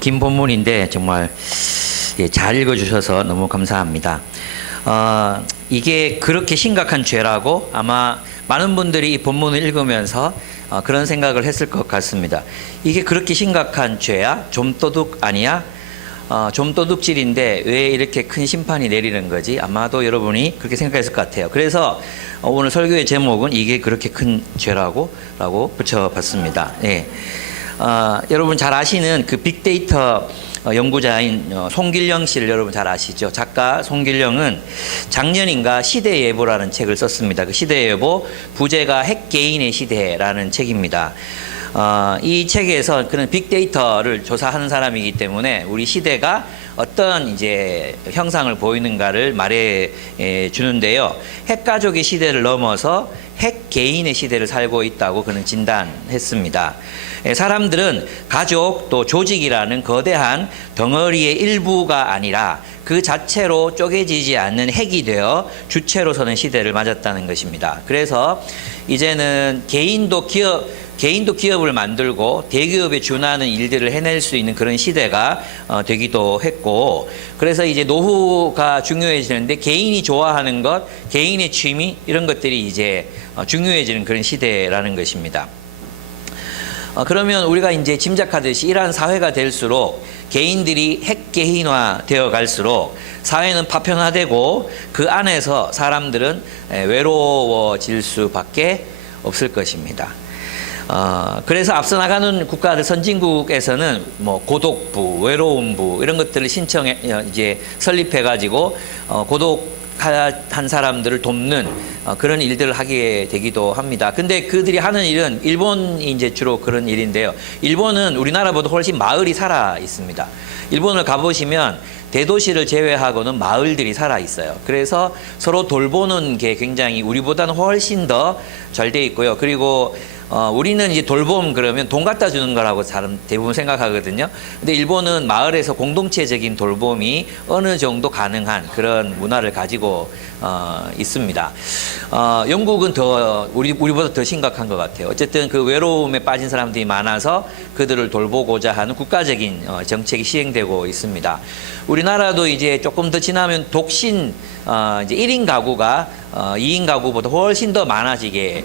긴 본문인데 정말 잘 읽어주셔서 너무 감사합니다. 이게 그렇게 심각한 죄라고 아마 많은 분들이 이 본문을 읽으면서 그런 생각을 했을 것 같습니다. 이게 그렇게 심각한 죄야? 좀도둑 아니야? 좀도둑질인데 왜 이렇게 큰 심판이 내리는 거지? 아마도 여러분이 그렇게 생각했을 것 같아요. 그래서 오늘 설교의 제목은 이게 그렇게 큰 죄라고 붙여봤습니다. 예. 여러분 잘 아시는 그 빅데이터 연구자인 송길령 씨를 여러분 잘 아시죠? 작가 송길령은 작년인가 시대예보라는 책을 썼습니다. 그 시대예보 부제가 핵개인의 시대라는 책입니다. 이 책에서 그는 빅데이터를 조사하는 사람이기 때문에 우리 시대가 어떤 이제 형상을 보이는가를 말해 주는데요. 핵가족의 시대를 넘어서 핵개인의 시대를 살고 있다고 그는 진단했습니다. 사람들은 가족 또 조직이라는 거대한 덩어리의 일부가 아니라 그 자체로 쪼개지지 않는 핵이 되어 주체로 서는 시대를 맞았다는 것입니다. 그래서 이제는 개인도 기업을 만들고 대기업에 준하는 일들을 해낼 수 있는 그런 시대가 되기도 했고, 그래서 이제 노후가 중요해지는데 개인이 좋아하는 것, 개인의 취미 이런 것들이 이제 중요해지는 그런 시대라는 것입니다. 그러면 우리가 이제 짐작하듯이 이러한 사회가 될수록 개인들이 핵개인화 되어 갈수록 사회는 파편화되고 그 안에서 사람들은 외로워질 수밖에 없을 것입니다. 그래서 앞서 나가는 국가들 선진국에서는 뭐 고독부, 외로움부 이런 것들을 이제 설립해가지고 고독한 사람들을 돕는 그런 일들을 하게 되기도 합니다. 근데 그들이 하는 일은 일본이 이제 주로 그런 일인데요. 일본은 우리나라보다 훨씬 마을이 살아 있습니다. 일본을 가보시면 대도시를 제외하고는 마을들이 살아 있어요. 그래서 서로 돌보는 게 굉장히 우리보다는 훨씬 더 잘 돼 있고요. 그리고 우리는 이제 돌봄 그러면 돈 갖다 주는 거라고 대부분 생각하거든요. 근데 일본은 마을에서 공동체적인 돌봄이 어느 정도 가능한 그런 문화를 가지고 있습니다. 영국은 우리보다 더 심각한 것 같아요. 어쨌든 그 외로움에 빠진 사람들이 많아서 그들을 돌보고자 하는 국가적인 정책이 시행되고 있습니다. 우리나라도 이제 조금 더 지나면 독신 이제 1인 가구가 2인 가구보다 훨씬 더 많아지게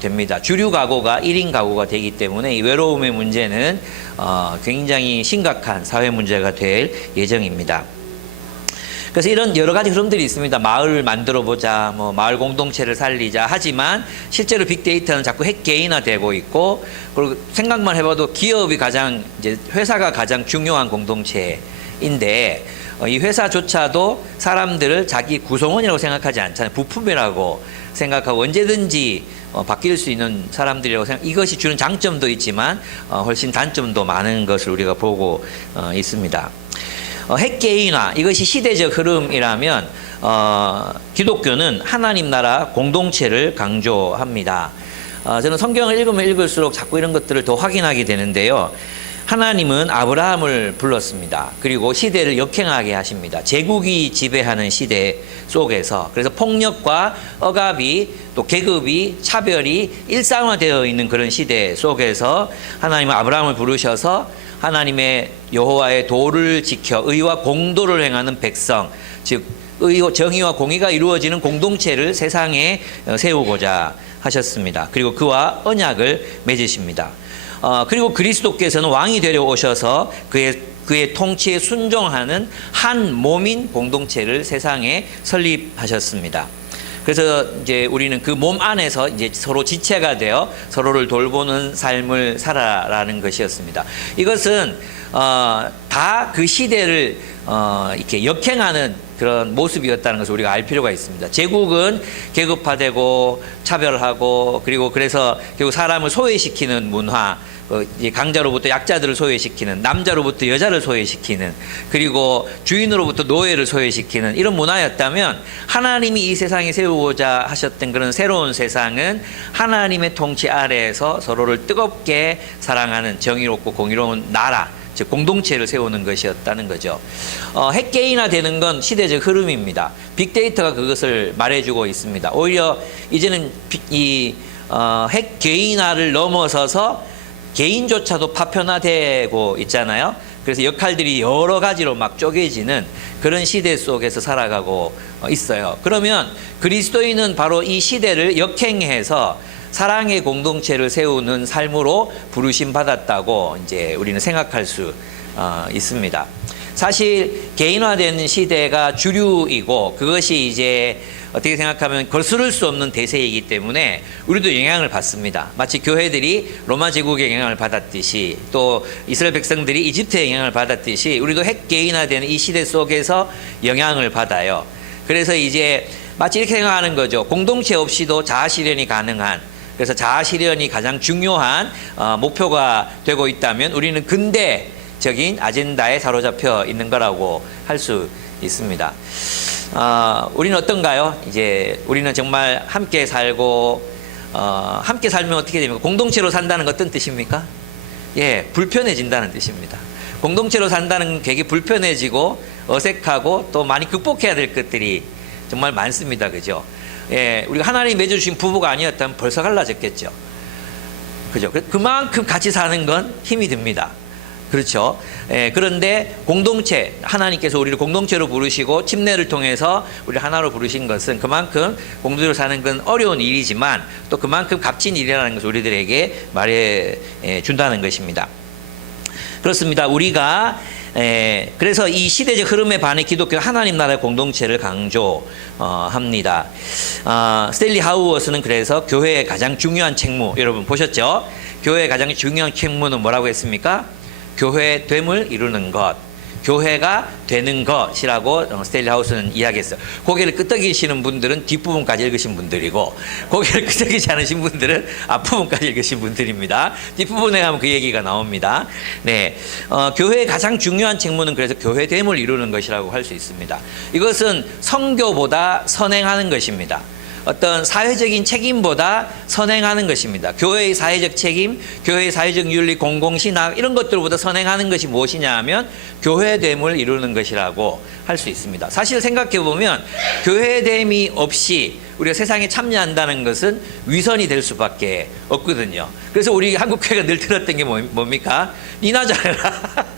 됩니다. 주류 가구가 1인 가구가 되기 때문에 이 외로움의 문제는 굉장히 심각한 사회 문제가 될 예정입니다. 그래서 이런 여러 가지 흐름들이 있습니다. 마을을 만들어 보자, 뭐 마을 공동체를 살리자 하지만 실제로 빅데이터는 자꾸 핵개인화되고 있고, 그리고 생각만 해봐도 기업이 이제 회사가 가장 중요한 공동체인데 이 회사조차도 사람들을 자기 구성원이라고 생각하지 않잖아요. 부품이라고 생각하고 언제든지 바뀔 수 있는 사람들이라고 이것이 주는 장점도 있지만 훨씬 단점도 많은 것을 우리가 보고 있습니다. 핵개인화, 이것이 시대적 흐름이라면 기독교는 하나님 나라 공동체를 강조합니다. 저는 성경을 읽으면 읽을수록 자꾸 이런 것들을 더 확인하게 되는데요. 하나님은 아브라함을 불렀습니다. 그리고 시대를 역행하게 하십니다. 제국이 지배하는 시대 속에서, 그래서 폭력과 억압이 또 계급이 차별이 일상화되어 있는 그런 시대 속에서 하나님은 아브라함을 부르셔서 하나님의 여호와의 도를 지켜 의와 공도를 행하는 백성, 즉 정의와 공의가 이루어지는 공동체를 세상에 세우고자 하셨습니다. 그리고 그와 언약을 맺으십니다. 그리고 그리스도께서는 왕이 되려 오셔서 그의 통치에 순종하는 한 몸인 공동체를 세상에 설립하셨습니다. 그래서 이제 우리는 그 몸 안에서 이제 서로 지체가 되어 서로를 돌보는 삶을 살아라는 것이었습니다. 이것은 다 그 시대를 이렇게 역행하는 그런 모습이었다는 것을 우리가 알 필요가 있습니다. 제국은 계급화되고 차별하고, 그리고 그래서 결국 사람을 소외시키는 문화, 강자로부터 약자들을 소외시키는, 남자로부터 여자를 소외시키는, 그리고 주인으로부터 노예를 소외시키는 이런 문화였다면, 하나님이 이 세상에 세우고자 하셨던 그런 새로운 세상은 하나님의 통치 아래에서 서로를 뜨겁게 사랑하는 정의롭고 공의로운 나라, 즉 공동체를 세우는 것이었다는 거죠. 핵개인화 되는 건 시대적 흐름입니다. 빅데이터가 그것을 말해주고 있습니다. 오히려 이제는 핵개인화를 넘어서서 개인조차도 파편화되고 있잖아요. 그래서 역할들이 여러 가지로 막 쪼개지는 그런 시대 속에서 살아가고 있어요. 그러면 그리스도인은 바로 이 시대를 역행해서 사랑의 공동체를 세우는 삶으로 부르심 받았다고 이제 우리는 생각할 수 있습니다. 사실 개인화되는 시대가 주류이고 그것이 이제 어떻게 생각하면 거스를 수 없는 대세이기 때문에 우리도 영향을 받습니다. 마치 교회들이 로마 제국의 영향을 받았듯이 또 이스라엘 백성들이 이집트의 영향을 받았듯이 우리도 핵개인화되는 이 시대 속에서 영향을 받아요. 그래서 이제 마치 이렇게 생각하는 거죠. 공동체 없이도 자아실현이 가능한, 그래서 자아실현이 가장 중요한 목표가 되고 있다면 우리는 근대적인 아젠다에 사로잡혀 있는 거라고 할 수 있습니다. 우리는 어떤가요? 이제 우리는 정말 함께 살고 함께 살면 어떻게 됩니까? 공동체로 산다는 건 어떤 뜻입니까? 예, 불편해진다는 뜻입니다. 공동체로 산다는 되게 불편해지고 어색하고 또 많이 극복해야 될 것들이 정말 많습니다. 그죠? 예, 우리가 하나님이 맺어주신 부부가 아니었다면 벌써 갈라졌겠죠. 그죠? 그만큼 같이 사는 건 힘이 듭니다. 그렇죠. 예, 그런데 공동체, 하나님께서 우리를 공동체로 부르시고 침례를 통해서 우리를 하나로 부르신 것은 그만큼 공동체로 사는 건 어려운 일이지만 또 그만큼 값진 일이라는 것을 우리들에게 말해 준다는 것입니다. 그렇습니다. 우리가 그래서 이 시대적 흐름에 반해 기독교 하나님 나라의 공동체를 강조합니다. 스탠리 하우어스는 그래서 교회의 가장 중요한 책무, 여러분 보셨죠? 교회의 가장 중요한 책무는 뭐라고 했습니까? 교회됨을 이루는 것, 교회가 되는 것이라고 스탠리 하우스는 이야기했어요. 고개를 끄덕이시는 분들은 뒷부분까지 읽으신 분들이고 고개를 끄덕이지 않으신 분들은 앞부분까지 읽으신 분들입니다. 뒷부분에 가면 그 얘기가 나옵니다. 네, 교회의 가장 중요한 책무는 그래서 교회됨을 이루는 것이라고 할 수 있습니다. 이것은 선교보다 선행하는 것입니다. 어떤 사회적인 책임보다 선행하는 것입니다. 교회의 사회적 책임, 교회의 사회적 윤리, 공공신학 이런 것들보다 선행하는 것이 무엇이냐 하면 교회됨을 이루는 것이라고 할 수 있습니다. 사실 생각해 보면 교회됨이 없이 우리가 세상에 참여한다는 것은 위선이 될 수밖에 없거든요. 그래서 우리 한국교회가 늘 들었던 게 뭡니까? 니나 잘해라.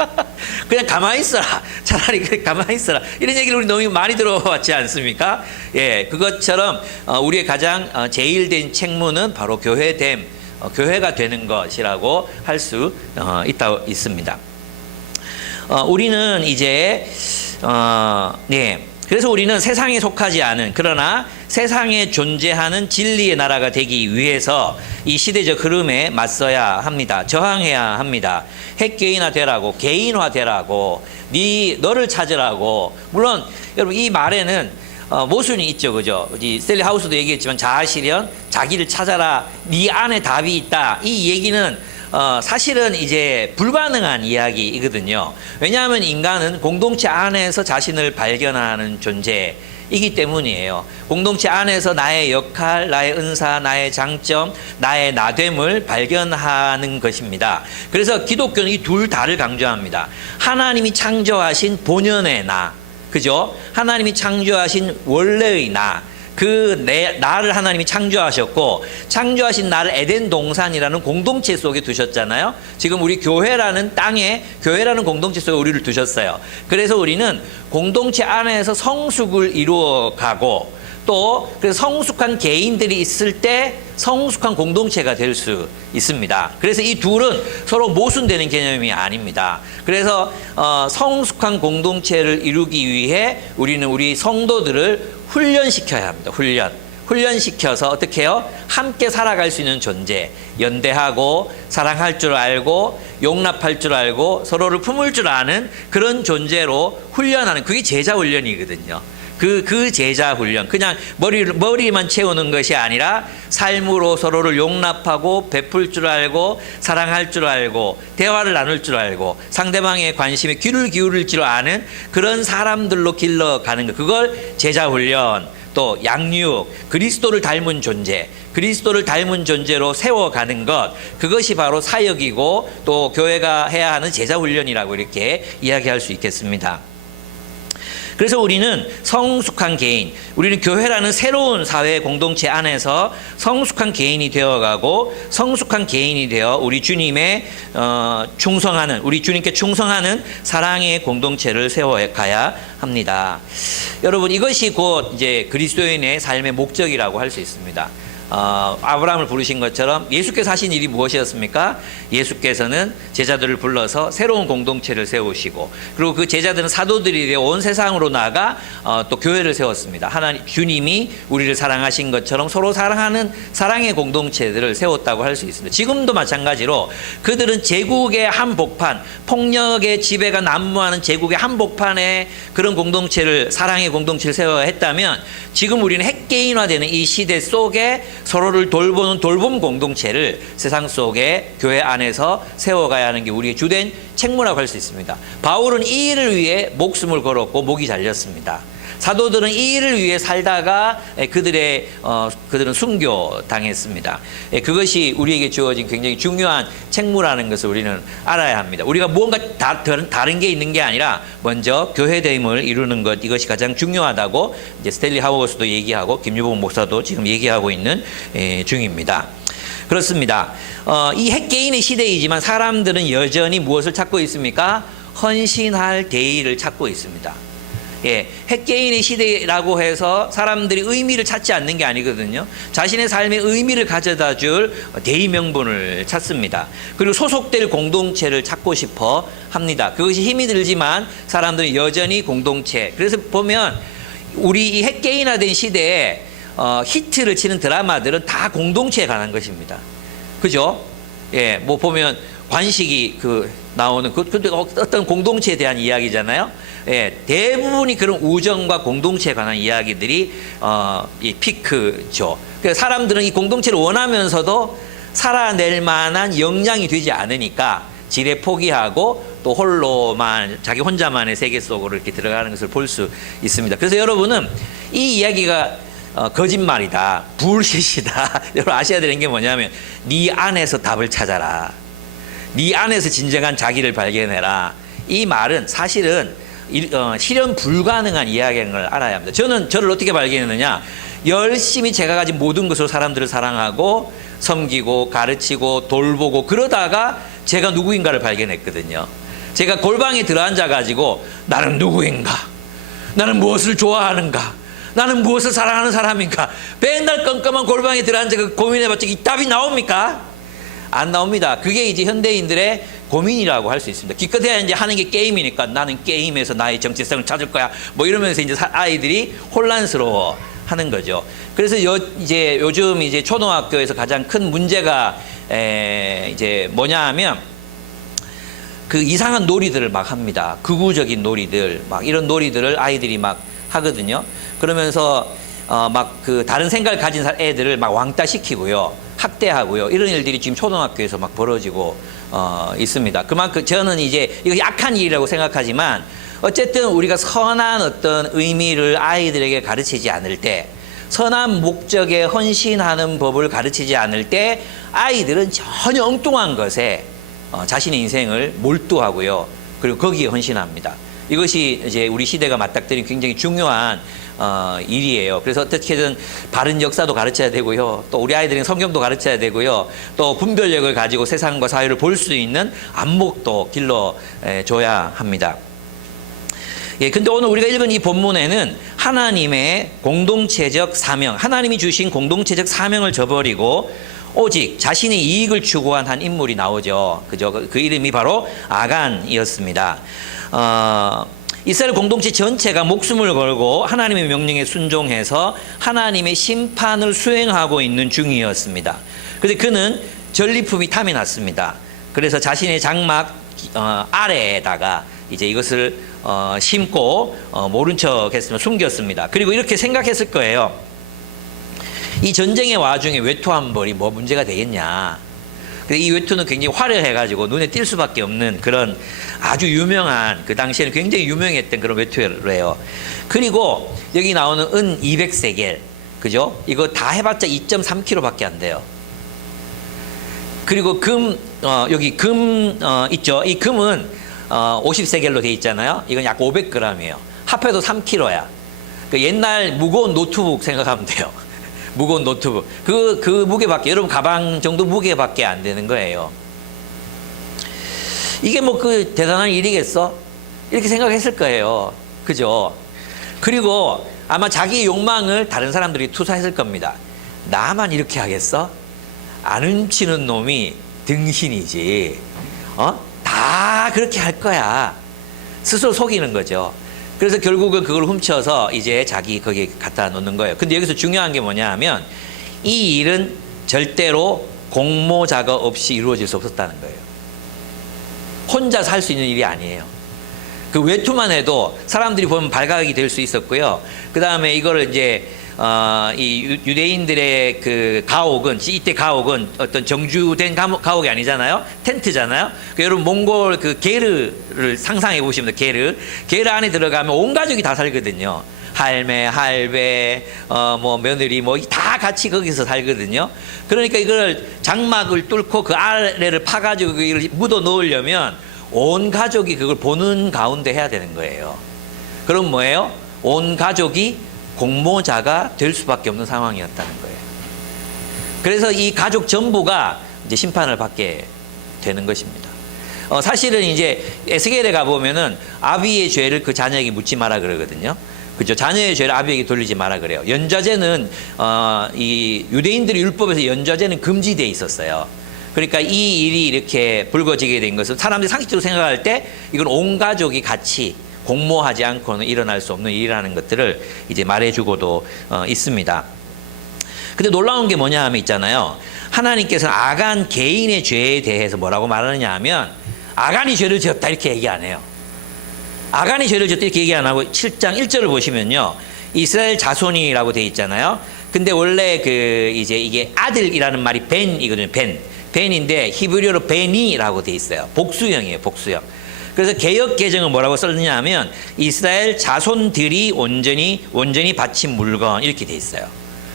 그냥 가만히 있어라. 차라리 가만히 있어라. 이런 얘기를 우리 너무 많이 들어왔지 않습니까? 예, 그것처럼 우리의 가장 제일된 책무는 바로 교회됨, 교회가 되는 것이라고 할 수 있습니다. 우리는 이제 네. 그래서 우리는 세상에 속하지 않은, 그러나 세상에 존재하는 진리의 나라가 되기 위해서 이 시대적 흐름에 맞서야 합니다. 저항해야 합니다. 핵개인화 되라고, 개인화 되라고, 너를 찾으라고. 물론 여러분 이 말에는 모순이 있죠, 그죠? 스탠리 하우스도 얘기했지만 자아실현, 자기를 찾아라, 네 안에 답이 있다. 이 얘기는 사실은 이제 불가능한 이야기이거든요. 왜냐하면 인간은 공동체 안에서 자신을 발견하는 존재이기 때문이에요. 공동체 안에서 나의 역할, 나의 은사, 나의 장점, 나의 나됨을 발견하는 것입니다. 그래서 기독교는 이 둘 다를 강조합니다. 하나님이 창조하신 본연의 나, 그죠? 하나님이 창조하신 원래의 나, 나를 하나님이 창조하셨고 창조하신 나를 에덴 동산이라는 공동체 속에 두셨잖아요. 지금 우리 교회라는 땅에, 교회라는 공동체 속에 우리를 두셨어요. 그래서 우리는 공동체 안에서 성숙을 이루어가고 또 그래서 성숙한 개인들이 있을 때 성숙한 공동체가 될 수 있습니다. 그래서 이 둘은 서로 모순되는 개념이 아닙니다. 그래서 성숙한 공동체를 이루기 위해 우리는 우리 성도들을 훈련시켜야 합니다. 훈련시켜서 어떻게 해요? 함께 살아갈 수 있는 존재, 연대하고 사랑할 줄 알고 용납할 줄 알고 서로를 품을 줄 아는 그런 존재로 훈련하는, 그게 제자 훈련이거든요. 그 제자 훈련, 그냥 머리만 채우는 것이 아니라 삶으로 서로를 용납하고 베풀 줄 알고 사랑할 줄 알고 대화를 나눌 줄 알고 상대방의 관심에 귀를 기울일 줄 아는 그런 사람들로 길러가는 것, 그걸 제자 훈련, 또 양육, 그리스도를 닮은 존재, 그리스도를 닮은 존재로 세워가는 것, 그것이 바로 사역이고 또 교회가 해야 하는 제자 훈련이라고 이렇게 이야기할 수 있겠습니다. 그래서 우리는 성숙한 개인, 우리는 교회라는 새로운 사회 공동체 안에서 성숙한 개인이 되어가고 성숙한 개인이 되어 우리 주님의 충성하는, 우리 주님께 충성하는 사랑의 공동체를 세워가야 합니다. 여러분, 이것이 곧 이제 그리스도인의 삶의 목적이라고 할 수 있습니다. 아브라함을 부르신 것처럼 예수께서 하신 일이 무엇이었습니까? 예수께서는 제자들을 불러서 새로운 공동체를 세우시고, 그리고 그 제자들은 사도들이 되어 온 세상으로 나아가 또 교회를 세웠습니다. 하나님 주님이 우리를 사랑하신 것처럼 서로 사랑하는 사랑의 공동체들을 세웠다고 할 수 있습니다. 지금도 마찬가지로 그들은 제국의 한복판, 폭력의 지배가 난무하는 제국의 한복판에 그런 공동체를, 사랑의 공동체를 세워야 했다면, 지금 우리는 핵개인화되는 이 시대 속에 서로를 돌보는 돌봄 공동체를 세상 속에 교회 안에서 세워가야 하는 게 우리의 주된 책무라고 할 수 있습니다. 바울은 이 일을 위해 목숨을 걸었고 목이 잘렸습니다. 사도들은 이 일을 위해 살다가 그들은 순교당했습니다. 그것이 우리에게 주어진 굉장히 중요한 책무라는 것을 우리는 알아야 합니다. 우리가 무언가 다른 게 있는 게 아니라 먼저 교회됨을 이루는 것, 이것이 가장 중요하다고 이제 스탠리 하워스도 얘기하고 김유봉 목사도 지금 얘기하고 있는 중입니다. 그렇습니다. 이 핵개인의 시대이지만 사람들은 여전히 무엇을 찾고 있습니까? 헌신할 대의를 찾고 있습니다. 핵개인의 시대라고 해서 사람들이 의미를 찾지 않는 게 아니거든요. 자신의 삶에 의미를 가져다 줄 대의 명분을 찾습니다. 그리고 소속될 공동체를 찾고 싶어 합니다. 그것이 힘이 들지만 사람들은 여전히 공동체. 그래서 보면 우리 이 핵개인화된 시대에 히트를 치는 드라마들은 다 공동체에 관한 것입니다. 그죠? 뭐 보면 관식이 나오는 근데 어떤 공동체에 대한 이야기잖아요. 대부분이 그런 우정과 공동체에 관한 이야기들이 이 피크죠. 그래서 사람들은 이 공동체를 원하면서도 살아낼 만한 역량이 되지 않으니까 지레 포기하고 또 홀로만, 자기 혼자만의 세계 속으로 이렇게 들어가는 것을 볼 수 있습니다. 그래서 여러분은 이 이야기가 거짓말이다, 불시시다. 여러분 아셔야 되는 게 뭐냐면, 네 안에서 답을 찾아라. 네 안에서 진정한 자기를 발견해라. 이 말은 사실은 실현 불가능한 이야기인 걸 알아야 합니다. 저는 저를 어떻게 발견했느냐? 열심히 제가 가진 모든 것으로 사람들을 사랑하고 섬기고 가르치고 돌보고 그러다가 제가 누구인가를 발견했거든요. 제가 골방에 들어앉아 가지고 나는 누구인가? 나는 무엇을 좋아하는가? 나는 무엇을 사랑하는 사람인가? 맨날 껌껌한 골방에 들어앉아 고민해봤자 이 답이 나옵니까? 안 나옵니다. 그게 이제 현대인들의 고민이라고 할 수 있습니다. 기껏해야 이제 하는 게 게임이니까 나는 게임에서 나의 정체성을 찾을 거야. 뭐 이러면서 이제 아이들이 혼란스러워 하는 거죠. 그래서 이제 요즘 이제 초등학교에서 가장 큰 문제가 이제 뭐냐 하면 그 이상한 놀이들을 막 합니다. 극우적인 놀이들, 막 이런 놀이들을 아이들이 막 하거든요. 그러면서 막 그 다른 생각을 가진 애들을 막 왕따시키고요, 학대하고요, 이런 일들이 지금 초등학교에서 막 벌어지고 있습니다. 그만큼 저는 이제 이거 약한 일이라고 생각하지만, 어쨌든 우리가 선한 어떤 의미를 아이들에게 가르치지 않을 때, 선한 목적에 헌신하는 법을 가르치지 않을 때 아이들은 전혀 엉뚱한 것에 자신의 인생을 몰두하고요, 그리고 거기에 헌신합니다. 이것이 이제 우리 시대가 맞닥뜨린 굉장히 중요한 일이에요. 그래서 어떻게든 바른 역사도 가르쳐야 되고요, 또 우리 아이들은 성경도 가르쳐야 되고요, 또 분별력을 가지고 세상과 사회를 볼 수 있는 안목도 길러줘야 합니다. 근데 오늘 우리가 읽은 이 본문에는 하나님의 공동체적 사명, 하나님이 주신 공동체적 사명을 저버리고 오직 자신의 이익을 추구한 한 인물이 나오죠. 그죠? 그 이름이 바로 아간이었습니다. 이스라엘 공동체 전체가 목숨을 걸고 하나님의 명령에 순종해서 하나님의 심판을 수행하고 있는 중이었습니다. 그런데 그는 전리품이 탐이 났습니다. 그래서 자신의 장막 아래에다가 이제 이것을 심고 모른 척 했으면 숨겼습니다. 그리고 이렇게 생각했을 거예요. 이 전쟁의 와중에 외투한 벌이 뭐 문제가 되겠냐. 근데 이 외투는 굉장히 화려해가지고 눈에 띌 수밖에 없는 그런 아주 유명한, 그 당시에는 굉장히 유명했던 그런 외투예요. 그리고 여기 나오는 은 200세겔, 그죠? 이거 다 해봤자 2.3kg밖에 안 돼요. 그리고 여기 금 있죠? 이 금은 50세겔로 돼 있잖아요. 이건 약 500g이에요. 합해도 3kg야. 그 옛날 무거운 노트북 생각하면 돼요. 무거운 노트북. 그 무게밖에, 여러분 가방 정도 무게밖에 안 되는 거예요. 이게 뭐 그 대단한 일이겠어? 이렇게 생각했을 거예요. 그죠? 그리고 아마 자기의 욕망을 다른 사람들이 투사했을 겁니다. 나만 이렇게 하겠어? 안 훔치는 놈이 등신이지. 다 그렇게 할 거야. 스스로 속이는 거죠. 그래서 결국은 그걸 훔쳐서 이제 자기 거기에 갖다 놓는 거예요. 근데 여기서 중요한 게 뭐냐 하면 이 일은 절대로 공모 작업 없이 이루어질 수 없었다는 거예요. 혼자서 할 수 있는 일이 아니에요. 그 외투만 해도 사람들이 보면 발각이 될 수 있었고요. 그 다음에 이거를 이제 이 유대인들의 그 가옥은, 이때 가옥은 어떤 정주된 가옥이 아니잖아요. 텐트잖아요. 그 여러분 몽골 그 게르를 상상해 보시면 돼요. 게르 안에 들어가면 온 가족이 다 살거든요. 할매, 할배, 뭐 며느리 뭐 다 같이 거기서 살거든요. 그러니까 이걸 장막을 뚫고 그 아래를 파가지고 이걸 묻어 넣으려면 온 가족이 그걸 보는 가운데 해야 되는 거예요. 그럼 뭐예요? 온 가족이 공모자가 될 수밖에 없는 상황이었다는 거예요. 그래서 이 가족 전부가 이제 심판을 받게 되는 것입니다. 사실은 이제 에스겔에 가보면은 아비의 죄를 그 자녀에게 묻지 마라 그러거든요. 그죠? 자녀의 죄를 아비에게 돌리지 마라 그래요. 연좌제는 이 유대인들의 율법에서 연좌제는 금지되어 있었어요. 그러니까 이 일이 이렇게 불거지게 된 것은 사람들이 상식적으로 생각할 때 이건 온 가족이 같이 공모하지 않고는 일어날 수 없는 일이라는 것들을 이제 말해주고도 있습니다. 근데 놀라운 게 뭐냐 하면 있잖아요. 하나님께서는 아간 개인의 죄에 대해서 뭐라고 말하느냐 하면 아간이 죄를 지었다 이렇게 얘기 안 해요. 아간이 죄를 지었다 이렇게 얘기 안 하고 7장 1절을 보시면요. 이스라엘 자손이라고 돼 있잖아요. 근데 원래 그 이제 이게 아들이라는 말이 벤이거든요. 벤인데 히브리어로 베니라고 돼 있어요. 복수형이에요. 복수형. 그래서 개역 개정은 뭐라고 썼느냐 하면 이스라엘 자손들이 온전히 바친 물건 이렇게 돼 있어요.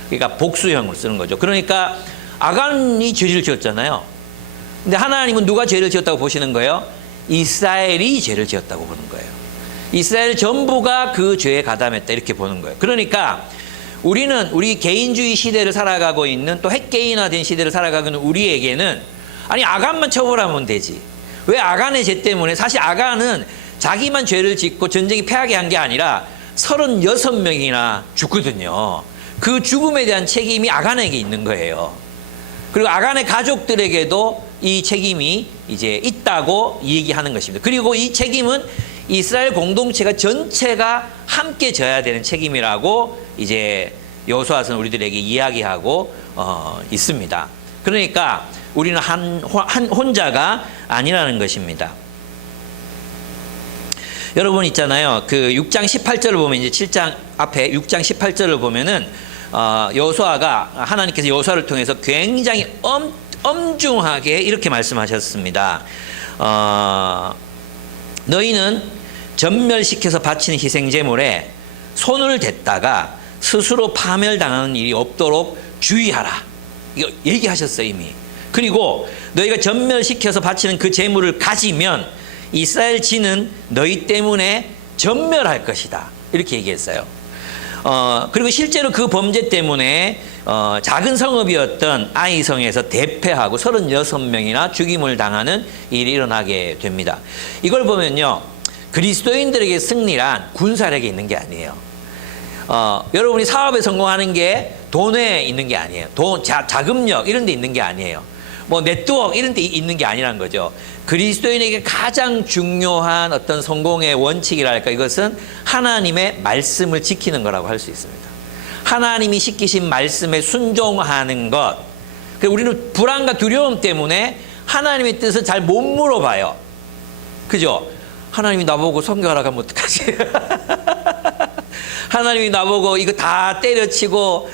그러니까 복수형으로 쓰는 거죠. 그러니까 아간이 죄를 지었잖아요. 근데 하나님은 누가 죄를 지었다고 보시는 거예요? 이스라엘이 죄를 지었다고 보는 거예요. 이스라엘 전부가 그 죄에 가담했다 이렇게 보는 거예요. 그러니까 우리는 우리 개인주의 시대를 살아가고 있는 또 핵개인화된 시대를 살아가고 있는 우리에게는 아니 아간만 처벌하면 되지. 왜 아간의 죄 때문에? 사실 아간은 자기만 죄를 짓고 전쟁이 패하게 한 게 아니라 36명이나 죽거든요. 그 죽음에 대한 책임이 아간에게 있는 거예요. 그리고 아간의 가족들에게도 이 책임이 이제 있다고 얘기하는 것입니다. 그리고 이 책임은 이스라엘 공동체가 전체가 함께 져야 되는 책임이라고 이제 여호수아서는 우리들에게 이야기하고 있습니다. 그러니까 우리는 혼자가 아니라는 것입니다. 여러분 있잖아요. 그 6장 18절을 보면 이제 7장 앞에 6장 18절을 보면은 여호수아가 하나님께서 여호수아를 통해서 굉장히 엄중하게 이렇게 말씀하셨습니다. 너희는 전멸시켜서 바치는 희생제물에 손을 댔다가 스스로 파멸당하는 일이 없도록 주의하라. 이거 얘기하셨어요 이미. 그리고 너희가 전멸시켜서 바치는 그 제물을 가지면 이스라엘 진은 너희 때문에 전멸할 것이다. 이렇게 얘기했어요. 그리고 실제로 그 범죄 때문에 작은 성읍이었던 아이성에서 대패하고 36명이나 죽임을 당하는 일이 일어나게 됩니다. 이걸 보면요. 그리스도인들에게 승리란 군사력에 있는 게 아니에요. 여러분이 사업에 성공하는 게 돈에 있는 게 아니에요. 자금력 이런 데 있는 게 아니에요. 뭐 네트워크 이런 데 있는 게 아니라는 거죠. 그리스도인에게 가장 중요한 어떤 성공의 원칙이랄까 이것은 하나님의 말씀을 지키는 거라고 할 수 있습니다. 하나님이 시키신 말씀에 순종하는 것. 그리고 우리는 불안과 두려움 때문에 하나님의 뜻을 잘 못 물어봐요. 그죠? 하나님이 나보고 선교하라고 하면 어떡하지? 하나님이 나보고 이거 다 때려치고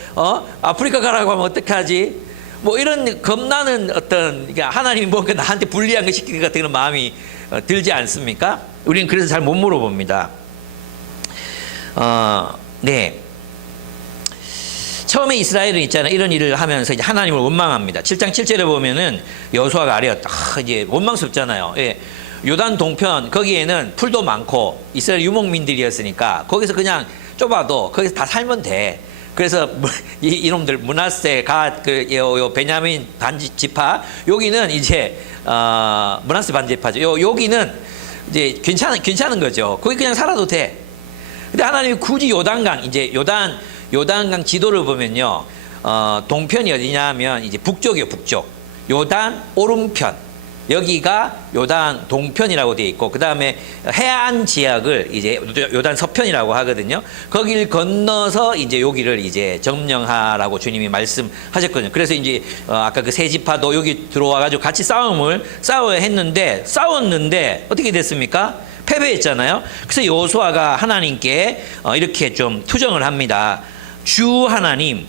아프리카 가라고 하면 어떡하지? 뭐 이런 겁나는 어떤 그러니까 하나님이 뭔가 나한테 불리한 거 시키는 것 같은 그런 마음이 들지 않습니까? 우리는 그래서 잘 못 물어봅니다. 네. 처음에 이스라엘은 있잖아요. 이런 일을 하면서 이제 하나님을 원망합니다. 7장 7절에 보면은 여호수아가 아뢰었다. 이제 원망스럽잖아요. 예. 요단 동편 거기에는 풀도 많고 이스라엘 유목민들이었으니까 거기서 그냥 좁아도 거기서 다 살면 돼. 그래서 이놈들 므낫세 요 베냐민 반지파 여기는 이제 므낫세 반지파죠. 여기는 이제 괜찮은 거죠. 거기 그냥 살아도 돼. 근데 하나님이 굳이 요단강 이제 요단강 지도를 보면요. 동편이 어디냐면 이제 북쪽이요, 북쪽. 요단 오른편. 여기가 요단 동편이라고 되어 있고, 그 다음에 해안 지역을 이제 요단 서편이라고 하거든요. 거기를 건너서 이제 여기를 이제 점령하라고 주님이 말씀하셨거든요. 그래서 이제 아까 그 세 지파도 여기 들어와가지고 같이 싸워야 했는데, 싸웠는데 어떻게 됐습니까? 패배했잖아요. 그래서 여호수아가 하나님께 이렇게 좀 투정을 합니다. 주 하나님,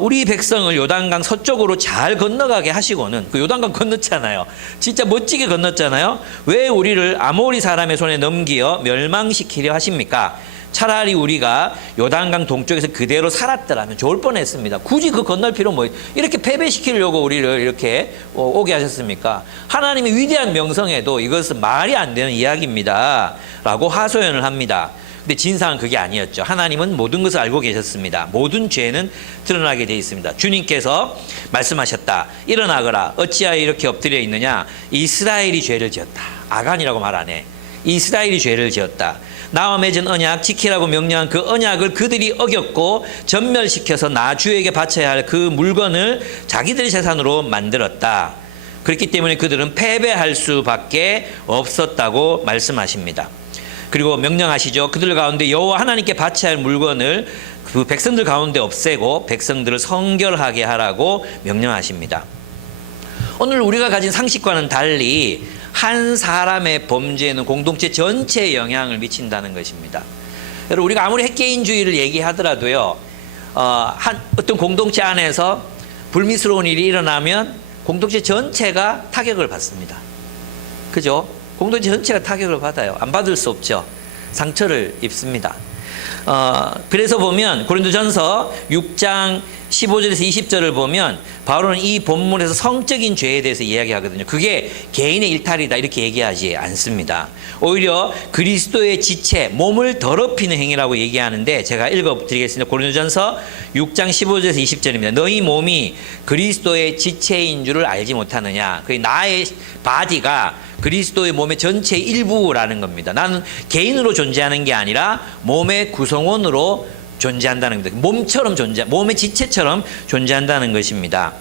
우리 백성을 요단강 서쪽으로 잘 건너가게 하시고는, 그 요단강 건넜잖아요. 진짜 멋지게 건넜잖아요. 왜 우리를 아모리 사람의 손에 넘기어 멸망시키려 하십니까? 차라리 우리가 요단강 동쪽에서 그대로 살았더라면 좋을 뻔했습니다. 굳이 그 건널 필요 뭐 이렇게 패배시키려고 우리를 이렇게 오게 하셨습니까? 하나님의 위대한 명성에도 이것은 말이 안 되는 이야기입니다 라고 하소연을 합니다. 근데 진상은 그게 아니었죠. 하나님은 모든 것을 알고 계셨습니다. 모든 죄는 드러나게 되어 있습니다. 주님께서 말씀하셨다. 일어나거라. 어찌하여 이렇게 엎드려 있느냐. 이스라엘이 죄를 지었다. 아간이라고 말 안 해. 이스라엘이 죄를 지었다. 나와 맺은 언약 지키라고 명령한 그 언약을 그들이 어겼고 전멸시켜서 나 주에게 바쳐야 할 그 물건을 자기들의 재산으로 만들었다. 그렇기 때문에 그들은 패배할 수밖에 없었다고 말씀하십니다. 그리고 명령하시죠. 그들 가운데 여호와 하나님께 바쳐야 할 물건을 그 백성들 가운데 없애고 백성들을 성결하게 하라고 명령하십니다. 오늘 우리가 가진 상식과는 달리 한 사람의 범죄는 공동체 전체에 영향을 미친다는 것입니다. 여러분, 우리가 아무리 핵개인주의를 얘기하더라도요, 어떤 공동체 안에서 불미스러운 일이 일어나면 공동체 전체가 타격을 받습니다. 그죠? 공동체 전체가 타격을 받아요. 안 받을 수 없죠. 상처를 입습니다. 그래서 보면 고린도전서 6장 15절에서 20절을 보면 바울은 이 본문에서 성적인 죄에 대해서 이야기하거든요. 그게 개인의 일탈이다 이렇게 얘기하지 않습니다. 오히려 그리스도의 지체, 몸을 더럽히는 행위라고 얘기하는데 제가 읽어드리겠습니다. 고린도전서 6장 15절에서 20절입니다. 너희 몸이 그리스도의 지체인 줄을 알지 못하느냐. 그 나의 바디가 그리스도의 몸의 전체 일부라는 겁니다. 나는 개인으로 존재하는 게 아니라 몸의 구성원으로 존재한다는 겁니다. 몸의 지체처럼 존재한다는 것입니다.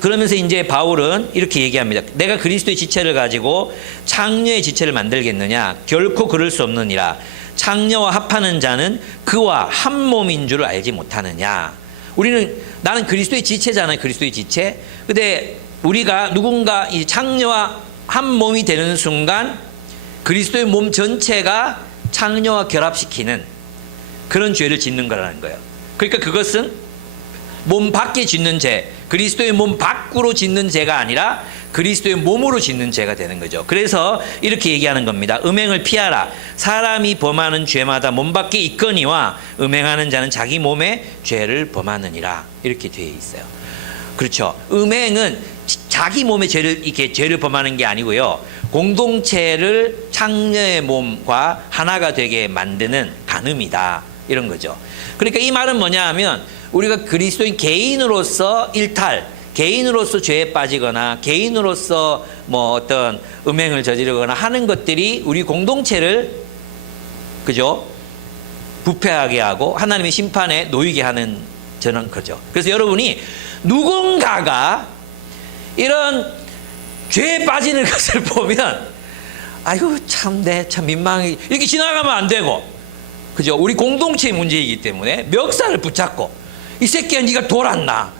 그러면서 이제 바울은 이렇게 얘기합니다. 내가 그리스도의 지체를 가지고 창녀의 지체를 만들겠느냐? 결코 그럴 수 없느니라. 창녀와 합하는 자는 그와 한 몸인 줄을 알지 못하느냐? 나는 그리스도의 지체잖아요. 그리스도의 지체. 근데 우리가 누군가 이 창녀와 한 몸이 되는 순간 그리스도의 몸 전체가 창녀와 결합시키는 그런 죄를 짓는 거라는 거예요. 그러니까 그것은 몸 밖에 짓는 죄, 그리스도의 몸 밖으로 짓는 죄가 아니라 그리스도의 몸으로 짓는 죄가 되는 거죠. 그래서 이렇게 얘기하는 겁니다. 음행을 피하라. 사람이 범하는 죄마다 몸 밖에 있거니와 음행하는 자는 자기 몸에 죄를 범하느니라. 이렇게 되어 있어요. 그렇죠. 음행은 자기 몸에 죄를 범하는 게 아니고요. 공동체를 창녀의 몸과 하나가 되게 만드는 간음이다. 이런 거죠. 그러니까 이 말은 뭐냐 하면 우리가 그리스도인 개인으로서 일탈, 개인으로서 죄에 빠지거나 개인으로서 뭐 어떤 음행을 저지르거나 하는 것들이 우리 공동체를 그죠? 부패하게 하고 하나님의 심판에 놓이게 하는 저는 거죠. 그래서 여러분이 누군가가 이런 죄에 빠지는 것을 보면 아이고 참 민망해 이렇게 지나가면 안 되고 그죠? 우리 공동체의 문제이기 때문에 멱살을 붙잡고 이 새끼야 네가 돌았나?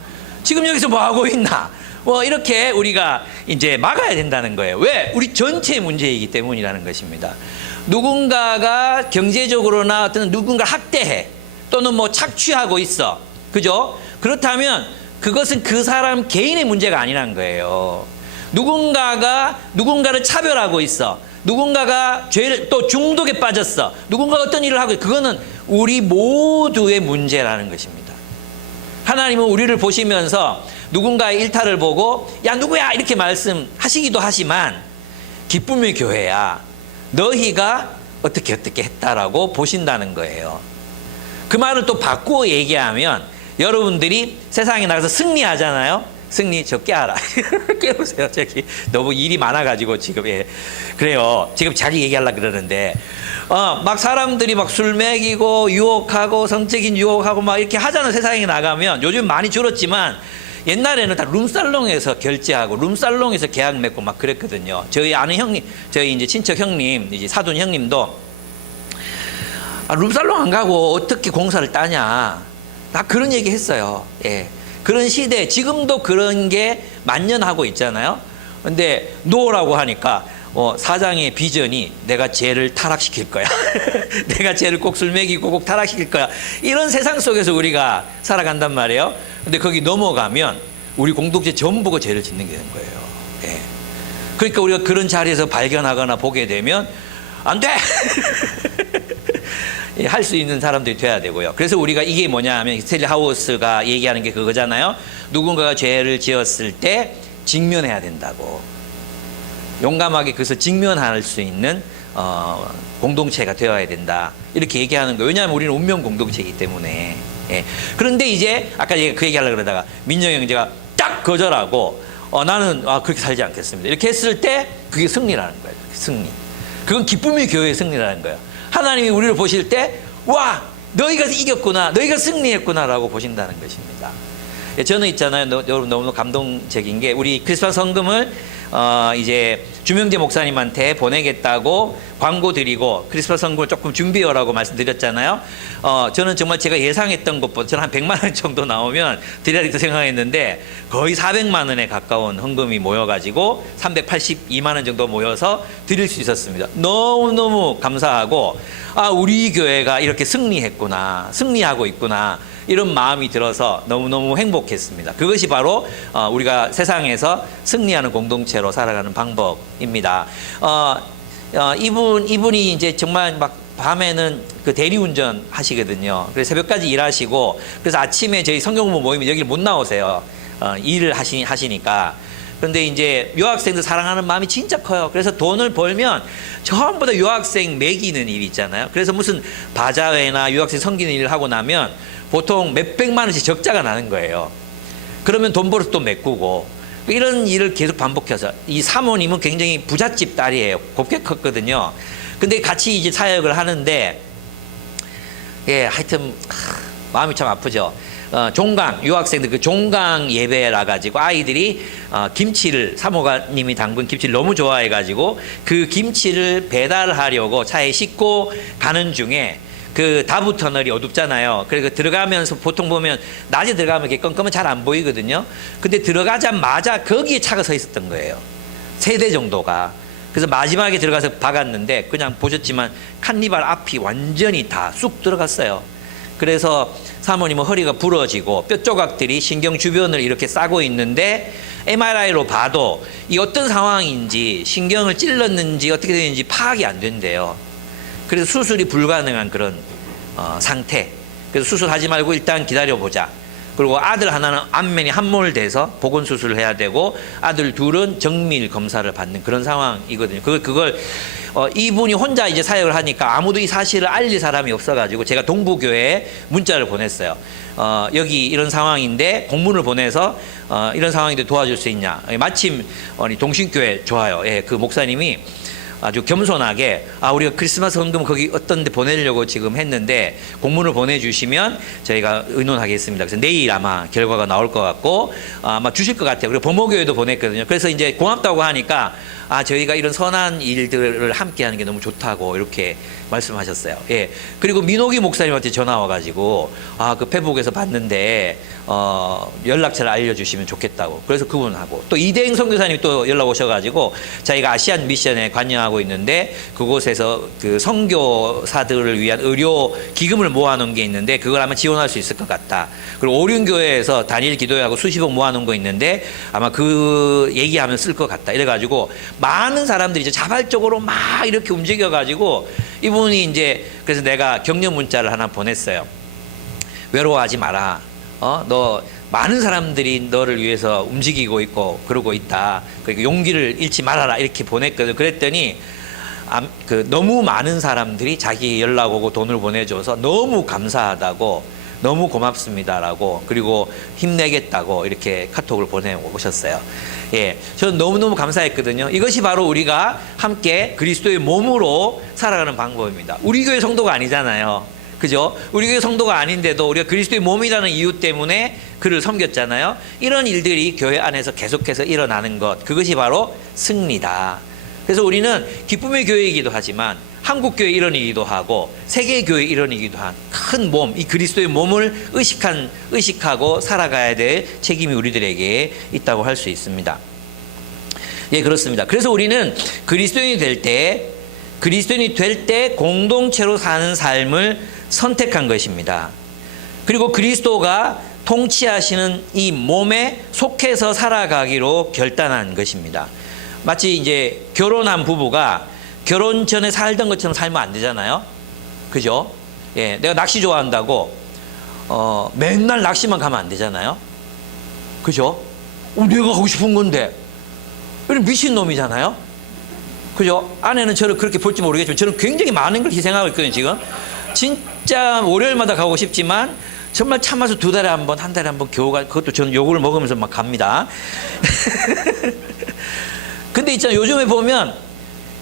지금 여기서 뭐 하고 있나? 뭐 이렇게 우리가 이제 막아야 된다는 거예요. 왜? 우리 전체의 문제이기 때문이라는 것입니다. 누군가가 경제적으로나 어떤 누군가 학대해 또는 뭐 착취하고 있어. 그죠? 그렇다면 그것은 그 사람 개인의 문제가 아니라는 거예요. 누군가가 누군가를 차별하고 있어. 누군가가 죄를 또 중독에 빠졌어. 누군가가 어떤 일을 하고 있어. 그거는 우리 모두의 문제라는 것입니다. 하나님은 우리를 보시면서 누군가의 일탈을 보고 야 누구야 이렇게 말씀하시기도 하지만 기쁨의 교회야. 너희가 어떻게 했다라고 보신다는 거예요. 그 말을 또 바꾸어 얘기하면 여러분들이 세상에 나가서 승리하잖아요. 승리 저 깨어라. 깨우세요. 저기 너무 일이 많아가지고 지금. 예. 그래요. 지금 잘 얘기하려고 그러는데 막 사람들이 막 술 먹이고 유혹하고 성적인 유혹하고 막 이렇게 하잖아요. 세상에 나가면. 요즘 많이 줄었지만 옛날에는 다 룸살롱에서 결제하고 룸살롱에서 계약 맺고 막 그랬거든요. 저희 아는 형님, 저희 이제 친척 형님, 이제 사돈 형님도 룸살롱 안 가고 어떻게 공사를 따냐. 다 그런 얘기 했어요. 예. 그런 시대, 지금도 그런 게 만연하고 있잖아요. 근데 노라고 하니까 사장의 비전이 내가 쟤를 타락시킬 거야. 내가 쟤를 꼭 술 먹이고 꼭 타락시킬 거야. 이런 세상 속에서 우리가 살아간단 말이에요. 근데 거기 넘어가면 우리 공동체 전부가 죄를 짓는 게 되는 거예요. 예. 그러니까 우리가 그런 자리에서 발견하거나 보게 되면 안 돼! 할 수 있는 사람들이 돼야 되고요. 그래서 우리가 이게 뭐냐 하면 스탠리 하우스가 얘기하는 게 그거잖아요. 누군가가 죄를 지었을 때 직면해야 된다고. 용감하게 그것을 직면할 수 있는 공동체가 되어야 된다. 이렇게 얘기하는 거예요. 왜냐하면 우리는 운명 공동체이기 때문에. 예. 그런데 이제 아까 그 얘기하려고 그러다가 민영 형제가 딱 거절하고 나는 그렇게 살지 않겠습니다. 이렇게 했을 때 그게 승리라는 거예요. 승리. 그건 기쁨의 교회의 승리라는 거예요. 하나님이 우리를 보실 때 와 너희가 이겼구나, 너희가 승리했구나라고 보신다는 것입니다. 저는 있잖아요. 여러분 너무 감동적인 게 우리 크리스마스 헌금을 이제 주명재 목사님한테 보내겠다고 광고 드리고 크리스마스 헌금을 조금 준비하라고 말씀드렸잖아요. 저는 정말 제가 예상했던 것보다 저는 한 100만 원 정도 나오면 드려야겠다 생각했는데 거의 400만 원에 가까운 헌금이 모여가지고 382만 원 정도 모여서 드릴 수 있었습니다. 너무너무 감사하고 우리 교회가 이렇게 승리했구나, 승리하고 있구나, 이런 마음이 들어서 너무너무 행복했습니다. 그것이 바로 우리가 세상에서 승리하는 공동체로 살아가는 방법입니다. 이분이 이제 정말 막 밤에는 그 대리운전 하시거든요. 그래서 새벽까지 일하시고, 그래서 아침에 저희 성경공부 모임에 여기를 못 나오세요. 일을 하시니까. 그런데 이제 유학생들 사랑하는 마음이 진짜 커요. 그래서 돈을 벌면 전부 다 유학생 먹이는 일 있잖아요. 그래서 무슨 바자회나 유학생 섬기는 일을 하고 나면 보통 몇백만 원씩 적자가 나는 거예요. 그러면 돈 벌어서 또 메꾸고 이런 일을 계속 반복해서 이 사모님은 굉장히 부잣집 딸이에요. 곱게 컸거든요. 근데 같이 이제 사역을 하는데 하여튼 마음이 참 아프죠. 종강 유학생들 그 종강 예배라 가지고 아이들이 김치를 사모님이 담근 김치를 너무 좋아해 가지고 그 김치를 배달하려고 차에 싣고 가는 중에 그 다부 터널이 어둡잖아요. 그래서 들어가면서 보통 보면 낮에 들어가면 이렇게 껌껌은 잘 안 보이거든요. 근데 들어가자마자 거기에 차가 서 있었던 거예요. 3대 정도가. 그래서 마지막에 들어가서 박았는데 그냥 보셨지만 칸니발 앞이 완전히 다 쑥 들어갔어요. 그래서 사모님은 허리가 부러지고 뼈 조각들이 신경 주변을 이렇게 싸고 있는데 MRI로 봐도 이 어떤 상황인지 신경을 찔렀는지 어떻게 되는지 파악이 안 된대요. 그래서 수술이 불가능한 그런 상태. 그래서 수술하지 말고 일단 기다려보자. 그리고 아들 하나는 안면이 함몰돼서 보건 수술을 해야 되고 아들 둘은 정밀 검사를 받는 그런 상황이거든요. 그걸 이분이 혼자 이제 사역을 하니까 아무도 이 사실을 알릴 사람이 없어가지고 제가 동부교회에 문자를 보냈어요. 여기 이런 상황인데 공문을 보내서 이런 상황인데 도와줄 수 있냐. 마침 동신교회 좋아요. 그 목사님이 아주 겸손하게 우리가 크리스마스 헌금 거기 어떤 데 보내려고 지금 했는데 공문을 보내주시면 저희가 의논하겠습니다. 그래서 내일 아마 결과가 나올 것 같고 아마 주실 것 같아요. 그리고 범호교회도 보냈거든요. 그래서 이제 고맙다고 하니까 저희가 이런 선한 일들을 함께 하는 게 너무 좋다고 이렇게 말씀하셨어요. 그리고 민호기 목사님한테 전화 와가지고 그 페북에서 봤는데 연락처를 알려주시면 좋겠다고. 그래서 그분하고 또 이대행 선교사님이 또 연락 오셔가지고 저희가 아시안 미션에 관여하고 있는데 그곳에서 그 선교사들을 위한 의료 기금을 모아놓은 게 있는데 그걸 아마 지원할 수 있을 것 같다. 그리고 오륜교회에서 단일 기도회하고 수십억 모아놓은 거 있는데 아마 그 얘기하면 쓸 것 같다. 이래가지고 많은 사람들이 이제 자발적으로 막 이렇게 움직여가지고 이분이 이제 그래서 내가 격려 문자를 하나 보냈어요. 외로워하지 마라. 너 많은 사람들이 너를 위해서 움직이고 있고 그러고 있다. 그러니까 용기를 잃지 말아라 이렇게 보냈거든. 그랬더니 너무 많은 사람들이 자기 연락 오고 돈을 보내줘서 너무 감사하다고, 너무 고맙습니다라고, 그리고 힘내겠다고 이렇게 카톡을 보내오셨어요. 예, 저는 너무너무 감사했거든요. 이것이 바로 우리가 함께 그리스도의 몸으로 살아가는 방법입니다. 우리 교회 성도가 아니잖아요. 그죠? 우리 교회 성도가 아닌데도 우리가 그리스도의 몸이라는 이유 때문에 그를 섬겼잖아요. 이런 일들이 교회 안에서 계속해서 일어나는 것, 그것이 바로 승리다. 그래서 우리는 기쁨의 교회이기도 하지만 한국교회 일원이기도 하고 세계교회 일원이기도 한 큰 몸, 이 그리스도의 몸을 의식하고 살아가야 될 책임이 우리들에게 있다고 할 수 있습니다. 예, 그렇습니다. 그래서 우리는 그리스도인이 될 때 공동체로 사는 삶을 선택한 것입니다. 그리고 그리스도가 통치하시는 이 몸에 속해서 살아가기로 결단한 것입니다. 마치 이제 결혼한 부부가 결혼 전에 살던 것처럼 살면 안 되잖아요. 그죠? 예, 내가 낚시 좋아한다고 맨날 낚시만 가면 안 되잖아요. 그죠? 내가 하고 싶은 건데. 이런 미친놈이잖아요. 그죠? 아내는 저를 그렇게 볼지 모르겠지만 저는 굉장히 많은 걸 희생하고 있거든요, 지금. 진짜 월요일마다 가고 싶지만 정말 참아서 2달에 한 번, 1달에 한 번 겨우 그것도 저는 요구를 먹으면서 막 갑니다. 근데 있잖아요, 요즘에 보면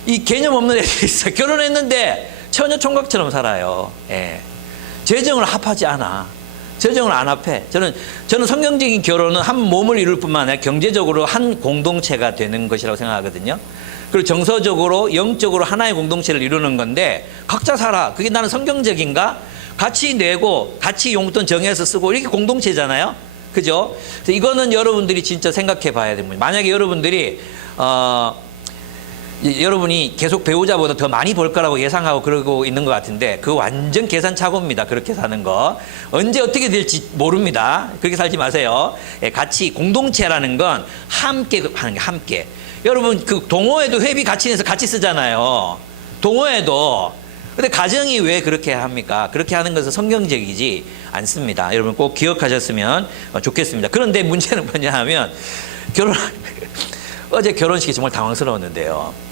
이 개념 없는 애들이 있어요. 결혼했는데 처녀 총각처럼 살아요. 예. 재정을 합하지 않아. 재정을 안 합해. 저는 성경적인 결혼은 한 몸을 이룰 뿐만 아니라 경제적으로 한 공동체가 되는 것이라고 생각하거든요. 그리고 정서적으로, 영적으로 하나의 공동체를 이루는 건데 각자 살아. 그게 나는 성경적인가? 같이 내고 같이 용돈 정해서 쓰고 이렇게 공동체잖아요. 그죠? 그래서 이거는 여러분들이 진짜 생각해 봐야 됩니다. 만약에 여러분들이 여러분이 계속 배우자보다 더 많이 벌 거라고 예상하고 그러고 있는 것 같은데 그거 완전 계산착오입니다. 그렇게 사는 거. 언제 어떻게 될지 모릅니다. 그렇게 살지 마세요. 예, 같이 공동체라는 건 함께 하는 게 함께. 여러분 그 동호회도 회비 같이 내서 같이 쓰잖아요. 동호회도. 근데 가정이 왜 그렇게 합니까? 그렇게 하는 것은 성경적이지 않습니다. 여러분 꼭 기억하셨으면 좋겠습니다. 그런데 문제는 뭐냐 하면 어제 결혼식이 정말 당황스러웠는데요.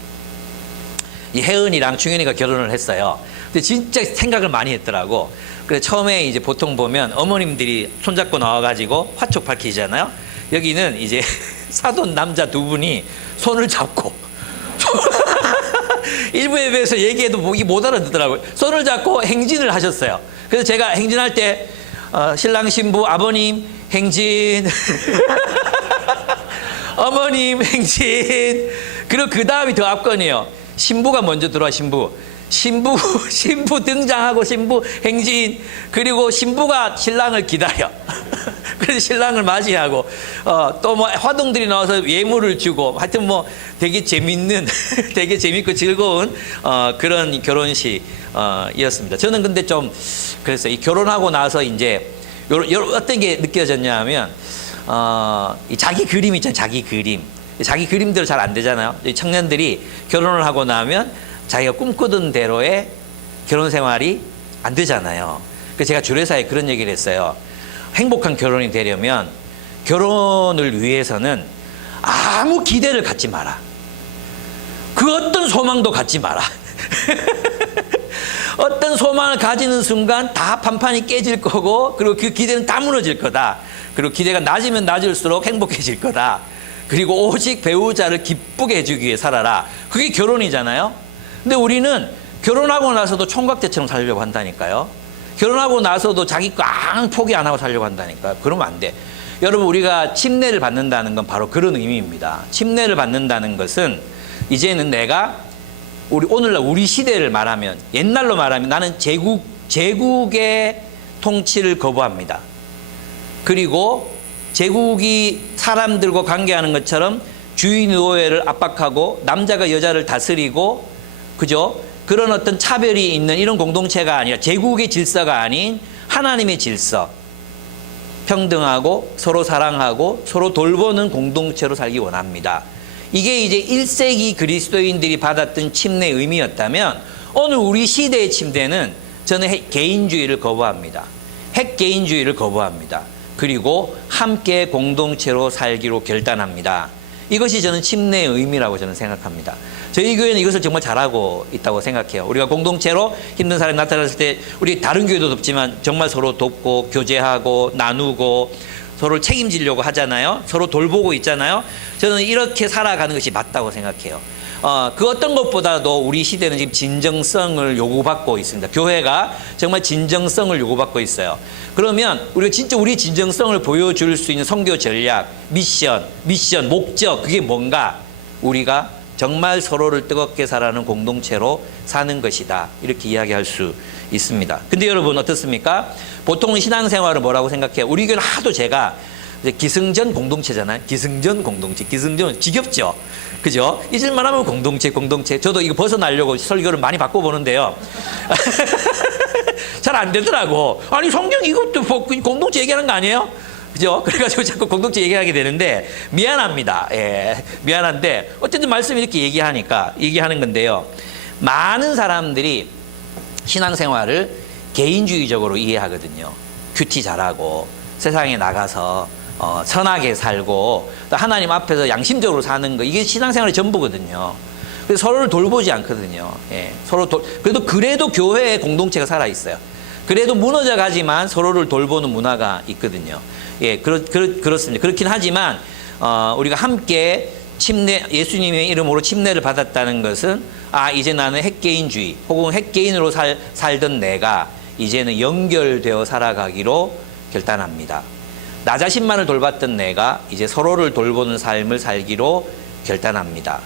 이 혜은이랑 충현이가 결혼을 했어요. 근데 진짜 생각을 많이 했더라고. 그래서 처음에 이제 보통 보면 어머님들이 손잡고 나와가지고 화촉 밝히잖아요. 여기는 이제 사돈 남자 2분이 손을 잡고 일부 예배에서 얘기해도 못 알아듣더라고요. 손을 잡고 행진을 하셨어요. 그래서 제가 행진할 때 신랑 신부 아버님 행진 어머님 행진. 그리고 그 다음이 더 압권이에요. 신부가 먼저 들어와. 신부 등장하고 신부 행진. 그리고 신부가 신랑을 기다려. 그래서 신랑을 맞이하고 또 뭐 화동들이 나와서 예물을 주고 하여튼 뭐 되게 재밌는 되게 재밌고 즐거운 그런 결혼식이었습니다. 저는 근데 좀 그랬어요. 이 결혼하고 나서 이제 어떤 게 느껴졌냐 하면 이 자기 그림 있잖아요. 자기 그림대로 잘 안 되잖아요. 이 청년들이 결혼을 하고 나면 자기가 꿈꾸던 대로의 결혼 생활이 안 되잖아요. 그래서 제가 주례사에 그런 얘기를 했어요. 행복한 결혼이 되려면 결혼을 위해서는 아무 기대를 갖지 마라. 그 어떤 소망도 갖지 마라. 어떤 소망을 가지는 순간 다 판판이 깨질 거고 그리고 그 기대는 다 무너질 거다. 그리고 기대가 낮으면 낮을수록 행복해질 거다. 그리고 오직 배우자를 기쁘게 해주기 위해 살아라. 그게 결혼이잖아요. 근데 우리는 결혼하고 나서도 총각대처럼 살려고 한다니까요. 결혼하고 나서도 자기 거 포기 안 하고 살려고 한다니까요. 그러면 안 돼. 여러분 우리가 침례를 받는다는 건 바로 그런 의미입니다. 침례를 받는다는 것은 이제는 내가 오늘날 우리 시대를 말하면 옛날로 말하면 나는 제국의 통치를 거부합니다. 그리고 제국이 사람들과 관계하는 것처럼 주인 노예를 압박하고 남자가 여자를 다스리고 그죠? 그런 어떤 차별이 있는 이런 공동체가 아니라 제국의 질서가 아닌 하나님의 질서, 평등하고 서로 사랑하고 서로 돌보는 공동체로 살기 원합니다. 이게 이제 1세기 그리스도인들이 받았던 침례의 의미였다면 오늘 우리 시대의 침례는 저는 개인주의를 거부합니다. 핵개인주의를 거부합니다. 그리고 함께 공동체로 살기로 결단합니다. 이것이 저는 침례의 의미라고 저는 생각합니다. 저희 교회는 이것을 정말 잘하고 있다고 생각해요. 우리가 공동체로 힘든 사람이 나타났을 때 우리 다른 교회도 돕지만 정말 서로 돕고 교제하고 나누고 서로를 책임지려고 하잖아요. 서로 돌보고 있잖아요. 저는 이렇게 살아가는 것이 맞다고 생각해요. 그 어떤 것보다도 우리 시대는 지금 진정성을 요구받고 있습니다. 교회가 정말 진정성을 요구받고 있어요. 그러면 우리가 진짜 우리 진정성을 보여줄 수 있는 선교 전략, 미션, 목적, 그게 뭔가? 우리가 정말 서로를 뜨겁게 사랑하는 공동체로 사는 것이다. 이렇게 이야기할 수 있습니다. 근데 여러분 어떻습니까? 보통은 신앙생활을 뭐라고 생각해요? 우리 교회는 하도 제가 기승전 공동체잖아요. 기승전 공동체. 기승전 지겹죠? 그죠? 잊을만 하면 공동체. 저도 이거 벗어나려고 설교를 많이 바꿔보는데요. 잘 안 되더라고. 아니, 성경 이것도 공동체 얘기하는 거 아니에요? 그죠? 그래가지고 자꾸 공동체 얘기하게 되는데, 미안합니다. 예. 미안한데, 어쨌든 말씀 이렇게 얘기하는 건데요. 많은 사람들이 신앙생활을 개인주의적으로 이해하거든요. 큐티 잘하고, 세상에 나가서 선하게 살고 또 하나님 앞에서 양심적으로 사는 거, 이게 신앙생활의 전부거든요. 그래서 서로를 돌보지 않거든요. 예, 그래도 교회의 공동체가 살아있어요. 그래도 무너져 가지만 서로를 돌보는 문화가 있거든요. 예, 그렇습니다. 그렇긴 하지만 우리가 함께 예수님의 이름으로 침례를 받았다는 것은 이제 나는 핵개인주의 혹은 핵개인으로 살던 내가 이제는 연결되어 살아가기로 결단합니다. 나 자신만을 돌봤던 내가 이제 서로를 돌보는 삶을 살기로 결단합니다.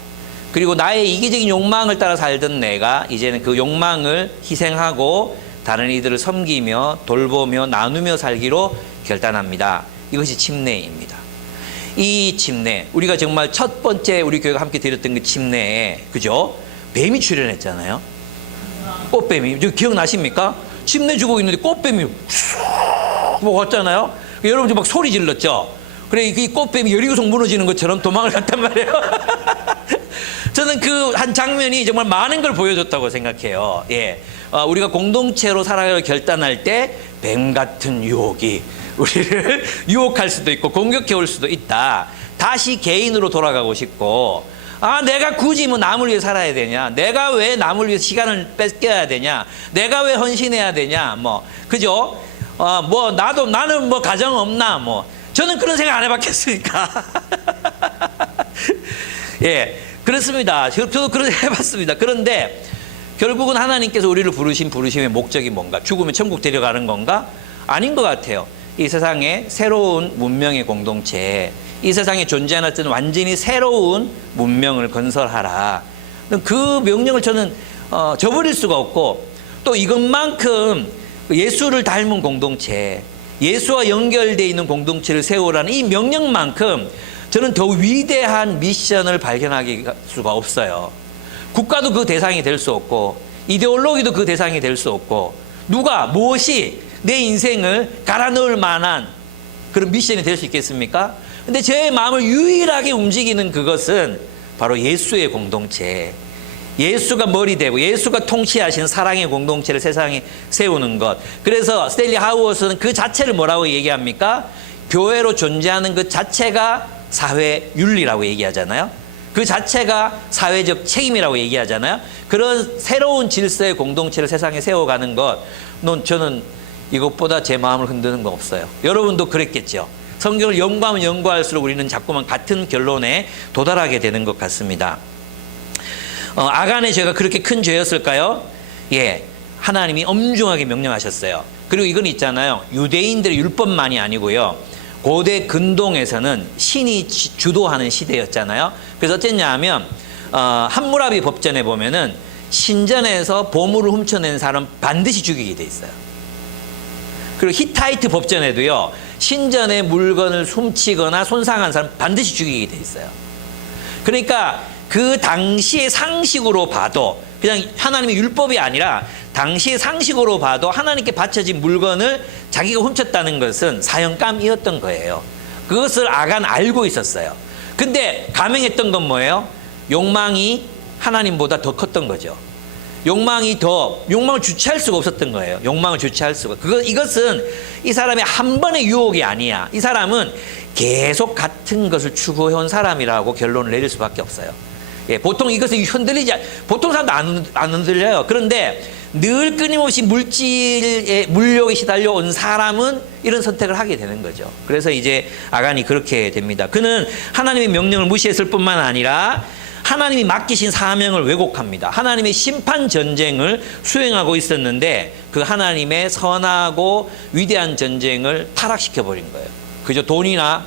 그리고 나의 이기적인 욕망을 따라 살던 내가 이제는 그 욕망을 희생하고 다른 이들을 섬기며 돌보며 나누며 살기로 결단합니다. 이것이 침례입니다. 이 침례, 우리가 정말 첫 번째 우리 교회가 함께 드렸던 그 침례에, 그죠? 뱀이 출연했잖아요. 꽃뱀이. 기억나십니까? 침례 주고 있는데 꽃뱀이 뭐 왔잖아요. 여러분들 막 소리 질렀죠. 그래, 이 꽃뱀이 여리고성 무너지는 것처럼 도망을 갔단 말이에요. 저는 그 한 장면이 정말 많은 걸 보여줬다고 생각해요. 예, 우리가 공동체로 살아가기로 결단할 때 뱀 같은 유혹이 우리를 유혹할 수도 있고 공격해 올 수도 있다. 다시 개인으로 돌아가고 싶고, 내가 굳이 뭐 남을 위해 살아야 되냐? 내가 왜 남을 위해 시간을 뺏겨야 되냐? 내가 왜 헌신해야 되냐? 뭐, 그죠? 나는 뭐 가정 없나? 뭐, 저는 그런 생각 안 해봤겠습니까? 예, 그렇습니다. 저도 그런 생각 해봤습니다. 그런데 결국은 하나님께서 우리를 부르신 부르심의 목적이 뭔가? 죽으면 천국 데려가는 건가? 아닌 것 같아요. 이 세상에 새로운 문명의 공동체, 이 세상에 존재하는 어떤 완전히 새로운 문명을 건설하라. 그 명령을 저는 저버릴 수가 없고, 또 이것만큼 예수를 닮은 공동체, 예수와 연결되어 있는 공동체를 세우라는 이 명령만큼 저는 더 위대한 미션을 발견하기 수가 없어요. 국가도 그 대상이 될 수 없고, 이데올로기도 그 대상이 될 수 없고, 무엇이 내 인생을 갈아 넣을 만한 그런 미션이 될 수 있겠습니까? 근데 제 마음을 유일하게 움직이는 그것은 바로 예수의 공동체, 예수가 머리 되고 예수가 통치하시는 사랑의 공동체를 세상에 세우는 것. 그래서 스탠리 하우어스는 그 자체를 뭐라고 얘기합니까? 교회로 존재하는 그 자체가 사회 윤리라고 얘기하잖아요. 그 자체가 사회적 책임이라고 얘기하잖아요. 그런 새로운 질서의 공동체를 세상에 세워가는 것, 저는 이것보다 제 마음을 흔드는 거 없어요. 여러분도 그랬겠죠. 성경을 연구하면 연구할수록 우리는 자꾸만 같은 결론에 도달하게 되는 것 같습니다. 아간의 죄가 그렇게 큰 죄였을까요? 예, 하나님이 엄중하게 명령하셨어요. 그리고 이건 있잖아요. 유대인들의 율법만이 아니고요. 고대 근동에서는 신이 주도하는 시대였잖아요. 그래서 어땠냐 하면 함무라비 법전에 보면은 신전에서 보물을 훔쳐낸 사람 반드시 죽이게 돼 있어요. 그리고 히타이트 법전에도요, 신전의 물건을 훔치거나 손상한 사람 반드시 죽이게 돼 있어요. 그러니까 그 당시의 상식으로 봐도, 그냥 하나님의 율법이 아니라 당시의 상식으로 봐도 하나님께 바쳐진 물건을 자기가 훔쳤다는 것은 사형감이었던 거예요. 그것을 아간 알고 있었어요. 근데 감행했던 건 뭐예요? 욕망이 하나님보다 더 컸던 거죠. 욕망을 주체할 수가 없었던 거예요. 욕망을 주체할 수가. 이것은 이 사람의 한 번의 유혹이 아니야. 이 사람은 계속 같은 것을 추구해온 사람이라고 결론을 내릴 수밖에 없어요. 예, 보통 이것을 보통 사람도 안 흔들려요. 그런데 늘 끊임없이 물욕에 시달려 온 사람은 이런 선택을 하게 되는 거죠. 그래서 이제 아간이 그렇게 됩니다. 그는 하나님의 명령을 무시했을 뿐만 아니라 하나님이 맡기신 사명을 왜곡합니다. 하나님의 심판 전쟁을 수행하고 있었는데 그 하나님의 선하고 위대한 전쟁을 타락시켜 버린 거예요. 그저 돈이나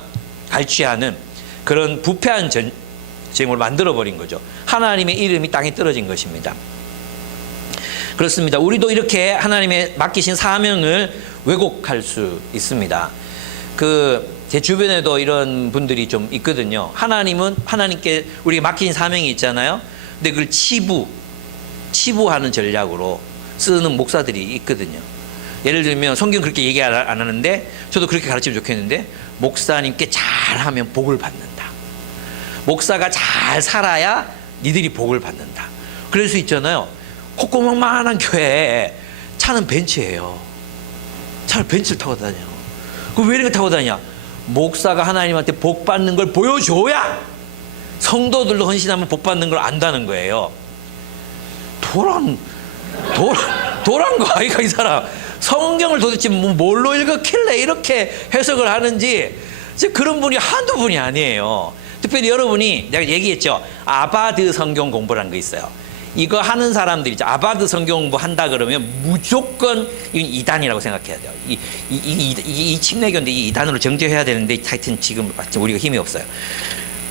갈취하는 그런 부패한 전쟁을 만들어 버린 거죠. 하나님의 이름이 땅에 떨어진 것입니다. 그렇습니다. 우리도 이렇게 하나님의 맡기신 사명을 왜곡할 수 있습니다. 제 주변에도 이런 분들이 좀 있거든요. 하나님께 우리가 맡긴 사명이 있잖아요. 근데 그걸 치부하는 전략으로 쓰는 목사들이 있거든요. 예를 들면 성경 그렇게 얘기 안 하는데 저도 그렇게 가르치면 좋겠는데 목사님께 잘하면 복을 받는다. 목사가 잘 살아야 니들이 복을 받는다. 그럴 수 있잖아요. 콧구멍만한 교회에 차는 벤츠예요. 차를 벤츠를 타고 다녀. 그럼 왜 이렇게 타고 다니냐? 목사가 하나님한테 복 받는 걸 보여줘야 성도들도 헌신하면 복 받는 걸 안다는 거예요. 도란 거 아이가 이 사람. 성경을 도대체 뭘로 읽었길래 이렇게 해석을 하는지 그런 분이 한두 분이 아니에요. 특별히 여러분이 내가 얘기했죠. 아바드 성경 공부라는 거 있어요. 이거 하는 사람들이 아바드 성경 공부 한다 그러면 무조건 이건 이단이라고 생각해야 돼요. 이 침례교인데 이 이단으로 정죄해야 되는데 하여튼 지금 우리가 힘이 없어요.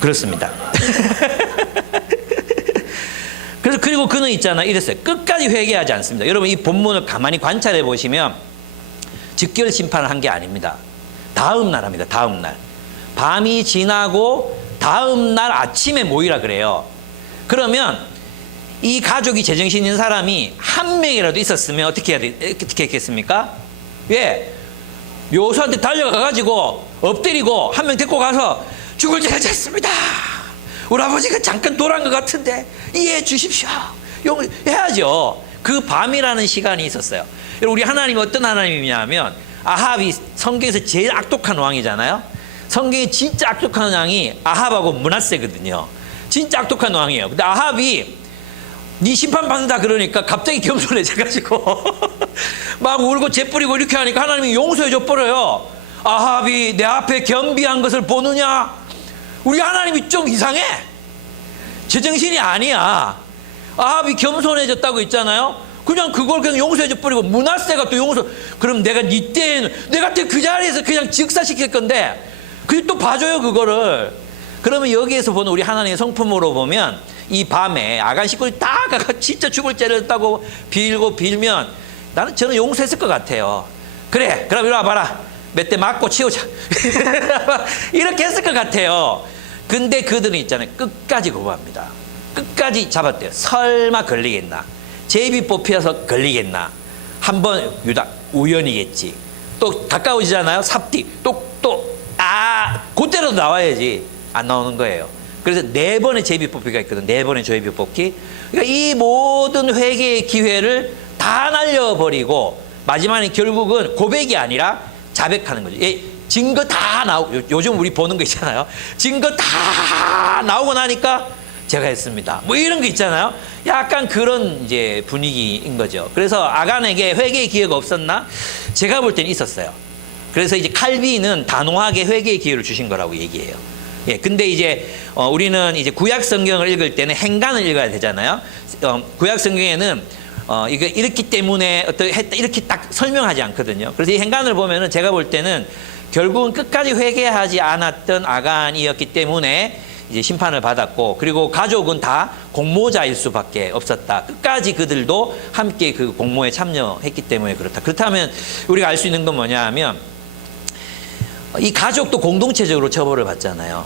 그렇습니다. 그래서 그리고 그는 이랬어요. 끝까지 회개하지 않습니다. 여러분 이 본문을 가만히 관찰해 보시면 즉결 심판을 한 게 아닙니다. 다음 날 합니다. 다음 날. 밤이 지나고 다음 날 아침에 모이라 그래요. 그러면 이 가족이 제정신 있는 사람이 한 명이라도 있었으면 어떻게 했겠습니까? 예. 요수한테 달려가가지고 엎드리고 한 명 데리고 가서 죽을 죄가 졌습니다. 우리 아버지가 잠깐 돌아간 것 같은데 이해해 주십시오. 해야죠. 그 밤이라는 시간이 있었어요. 우리 하나님이 어떤 하나님이냐면 아합이 성경에서 제일 악독한 왕이잖아요. 성경에 진짜 악독한 왕이 아합하고 므낫세거든요. 진짜 악독한 왕이에요. 근데 아합이 네 심판 받는다 그러니까 갑자기 겸손해져가지고 막 울고 재뿌리고 이렇게 하니까 하나님이 용서해 줘버려요. 아합이 내 앞에 겸비한 것을 보느냐? 우리 하나님이 좀 이상해. 제정신이 아니야. 아합이 겸손해졌다고 있잖아요. 그냥 그걸 그냥 용서해 줘버리고 므낫세가 또 그럼 내가 내가 그 자리에서 그냥 즉사시킬 건데 그게 또 봐줘요 그거를. 그러면 여기에서 보는 우리 하나님의 성품으로 보면 이 밤에 아간 식구들이 다 가가 진짜 죽을 죄를 했다고 빌면 저는 용서했을 것 같아요. 그래 그럼 이리 와봐라. 몇 대 맞고 치우자. 이렇게 했을 것 같아요. 근데 그들은 있잖아요. 끝까지 거부합니다. 끝까지 잡았대요. 설마 걸리겠나. 제비 뽑혀서 걸리겠나. 한번 우연이겠지. 또 가까워지잖아요. 삽뒤 그때라도 나와야지. 안 나오는 거예요. 그래서 4번의 제비 뽑기가 있거든. 4번의 제비 뽑기. 그러니까 이 모든 회개의 기회를 다 날려버리고 마지막에 결국은 고백이 아니라 자백하는 거죠. 증거 다 요즘 우리 보는 거 있잖아요. 증거 다 나오고 나니까 제가 했습니다. 뭐 이런 거 있잖아요. 약간 그런 이제 분위기인 거죠. 그래서 아간에게 회개의 기회가 없었나? 제가 볼 때는 있었어요. 그래서 이제 칼빈은 단호하게 회개의 기회를 주신 거라고 얘기해요. 예, 근데 이제 우리는 이제 구약 성경을 읽을 때는 행간을 읽어야 되잖아요. 구약 성경에는 이거 이렇기 때문에 이렇게 딱 설명하지 않거든요. 그래서 이 행간을 보면은 제가 볼 때는 결국은 끝까지 회개하지 않았던 아간이었기 때문에 이제 심판을 받았고, 그리고 가족은 다 공모자일 수밖에 없었다. 끝까지 그들도 함께 그 공모에 참여했기 때문에 그렇다. 그렇다면 우리가 알 수 있는 건 뭐냐 하면 이 가족도 공동체적으로 처벌을 받잖아요.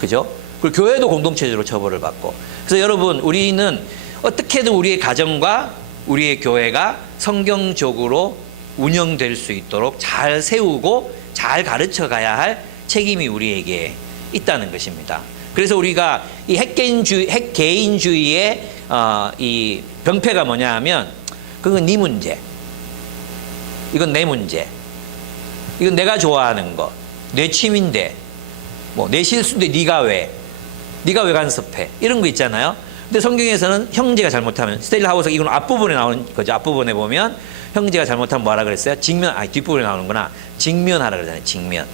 그죠? 그리고 교회도 공동체적으로 처벌을 받고. 그래서 여러분, 우리는 어떻게든 우리의 가정과 우리의 교회가 성경적으로 운영될 수 있도록 잘 세우고 잘 가르쳐 가야 할 책임이 우리에게 있다는 것입니다. 그래서 우리가 이 핵개인주의의 이 병폐가 뭐냐 하면 그건 네 문제, 이건 내 문제, 이건 내가 좋아하는 거, 내 취미인데, 뭐 내 실수인데 네가 왜 간섭해, 이런 거 있잖아요. 근데 성경에서는 형제가 잘못하면, 스테일하우스 이건 앞부분에 나오는 거죠. 앞부분에 보면 형제가 잘못하면 뭐하라 그랬어요? 뒷부분에 나오는구나. 직면하라 그러잖아요. 직면.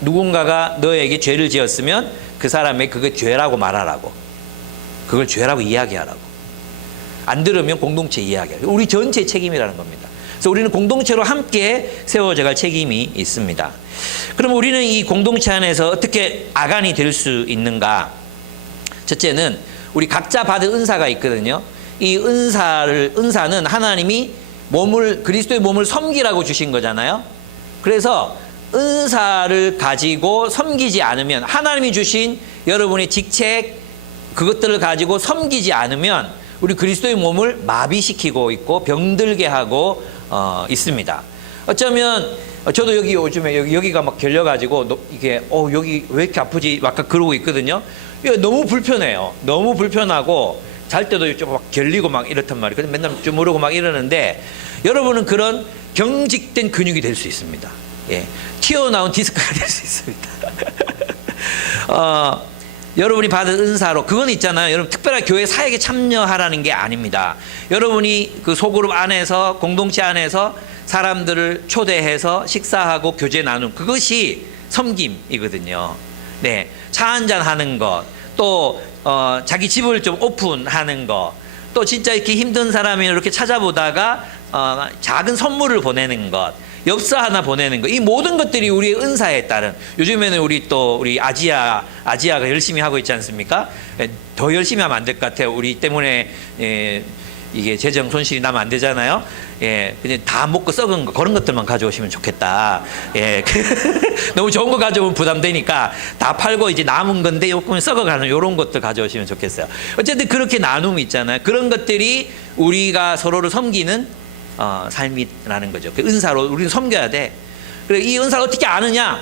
누군가가 너에게 죄를 지었으면 그 사람에게 그게 죄라고 말하라고, 그걸 죄라고 이야기하라고. 안 들으면 공동체 이야기하라고. 우리 전체의 책임이라는 겁니다. 그래서 우리는 공동체로 함께 세워져갈 책임이 있습니다. 그럼 우리는 이 공동체 안에서 어떻게 아간이 될 수 있는가? 첫째는 우리 각자 받은 은사가 있거든요. 이 은사는 하나님이 그리스도의 몸을 섬기라고 주신 거잖아요. 그래서 은사를 가지고 섬기지 않으면, 하나님이 주신 여러분의 직책, 그것들을 가지고 섬기지 않으면 우리 그리스도의 몸을 마비시키고 있고 병들게 하고 있습니다. 어쩌면 저도 여기 요즘에 여기가 막 결려가지고 이게 여기 왜 이렇게 아프지? 막 그러고 있거든요. 이거 너무 불편해요. 너무 불편하고 잘 때도 좀 막 결리고 막 이렇단 말이에요. 그래서 맨날 좀 모르고 막 이러는데, 여러분은 그런 경직된 근육이 될 수 있습니다. 예, 튀어나온 디스크가 될 수 있습니다. 여러분이 받은 은사로 그건 있잖아요. 여러분 특별한 교회 사역에 참여하라는 게 아닙니다. 여러분이 그 소그룹 안에서, 공동체 안에서 사람들을 초대해서 식사하고 교제 나눈 그것이 섬김이거든요. 네, 차 한잔 하는 것, 또 자기 집을 좀 오픈하는 것, 또 진짜 이렇게 힘든 사람이 이렇게 찾아보다가 작은 선물을 보내는 것, 엽서 하나 보내는 것, 이 모든 것들이 우리의 은사에 따른, 요즘에는 우리 아지아가 열심히 하고 있지 않습니까? 더 열심히 하면 안 될 것 같아요. 우리 때문에 이게 재정 손실이 나면 안 되잖아요. 예, 그냥 다 먹고 썩은 거, 그런 것들만 가져오시면 좋겠다. 예, 너무 좋은 거 가져오면 부담되니까 다 팔고 이제 남은 건데 조금 썩어가는 이런 것들 가져오시면 좋겠어요. 어쨌든 그렇게 나눔이 있잖아요. 그런 것들이 우리가 서로를 섬기는 삶이라는 거죠. 그 은사로 우리는 섬겨야 돼. 그리고 이 은사를 어떻게 아느냐?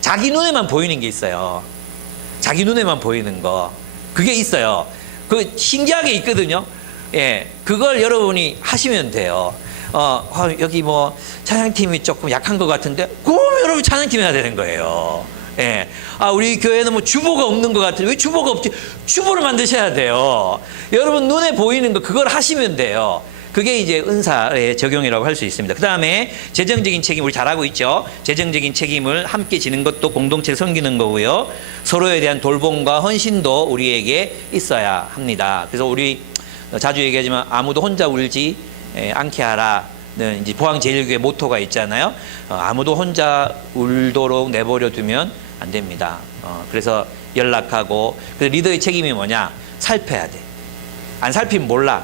자기 눈에만 보이는 게 있어요. 자기 눈에만 보이는 거, 그게 있어요. 그 신기하게 있거든요. 예, 그걸 여러분이 하시면 돼요. 여기 뭐 찬양팀이 조금 약한 것 같은데, 그럼 여러분 찬양팀 해야 되는 거예요. 예, 우리 교회는 뭐 주보가 없는 것 같은데 왜 주보가 없지? 주보를 만드셔야 돼요. 여러분 눈에 보이는 거, 그걸 하시면 돼요. 그게 이제 은사의 적용이라고 할 수 있습니다. 그 다음에 재정적인 책임, 우리 잘하고 있죠. 재정적인 책임을 함께 지는 것도 공동체를 섬기는 거고요. 서로에 대한 돌봄과 헌신도 우리에게 있어야 합니다. 그래서 우리 자주 얘기하지만 아무도 혼자 울지 않게 하라는 이제 포항제일교회 모토가 있잖아요. 아무도 혼자 울도록 내버려 두면 안 됩니다. 그래서 연락하고, 그래서 리더의 책임이 뭐냐? 살펴야 돼. 안 살피면 몰라.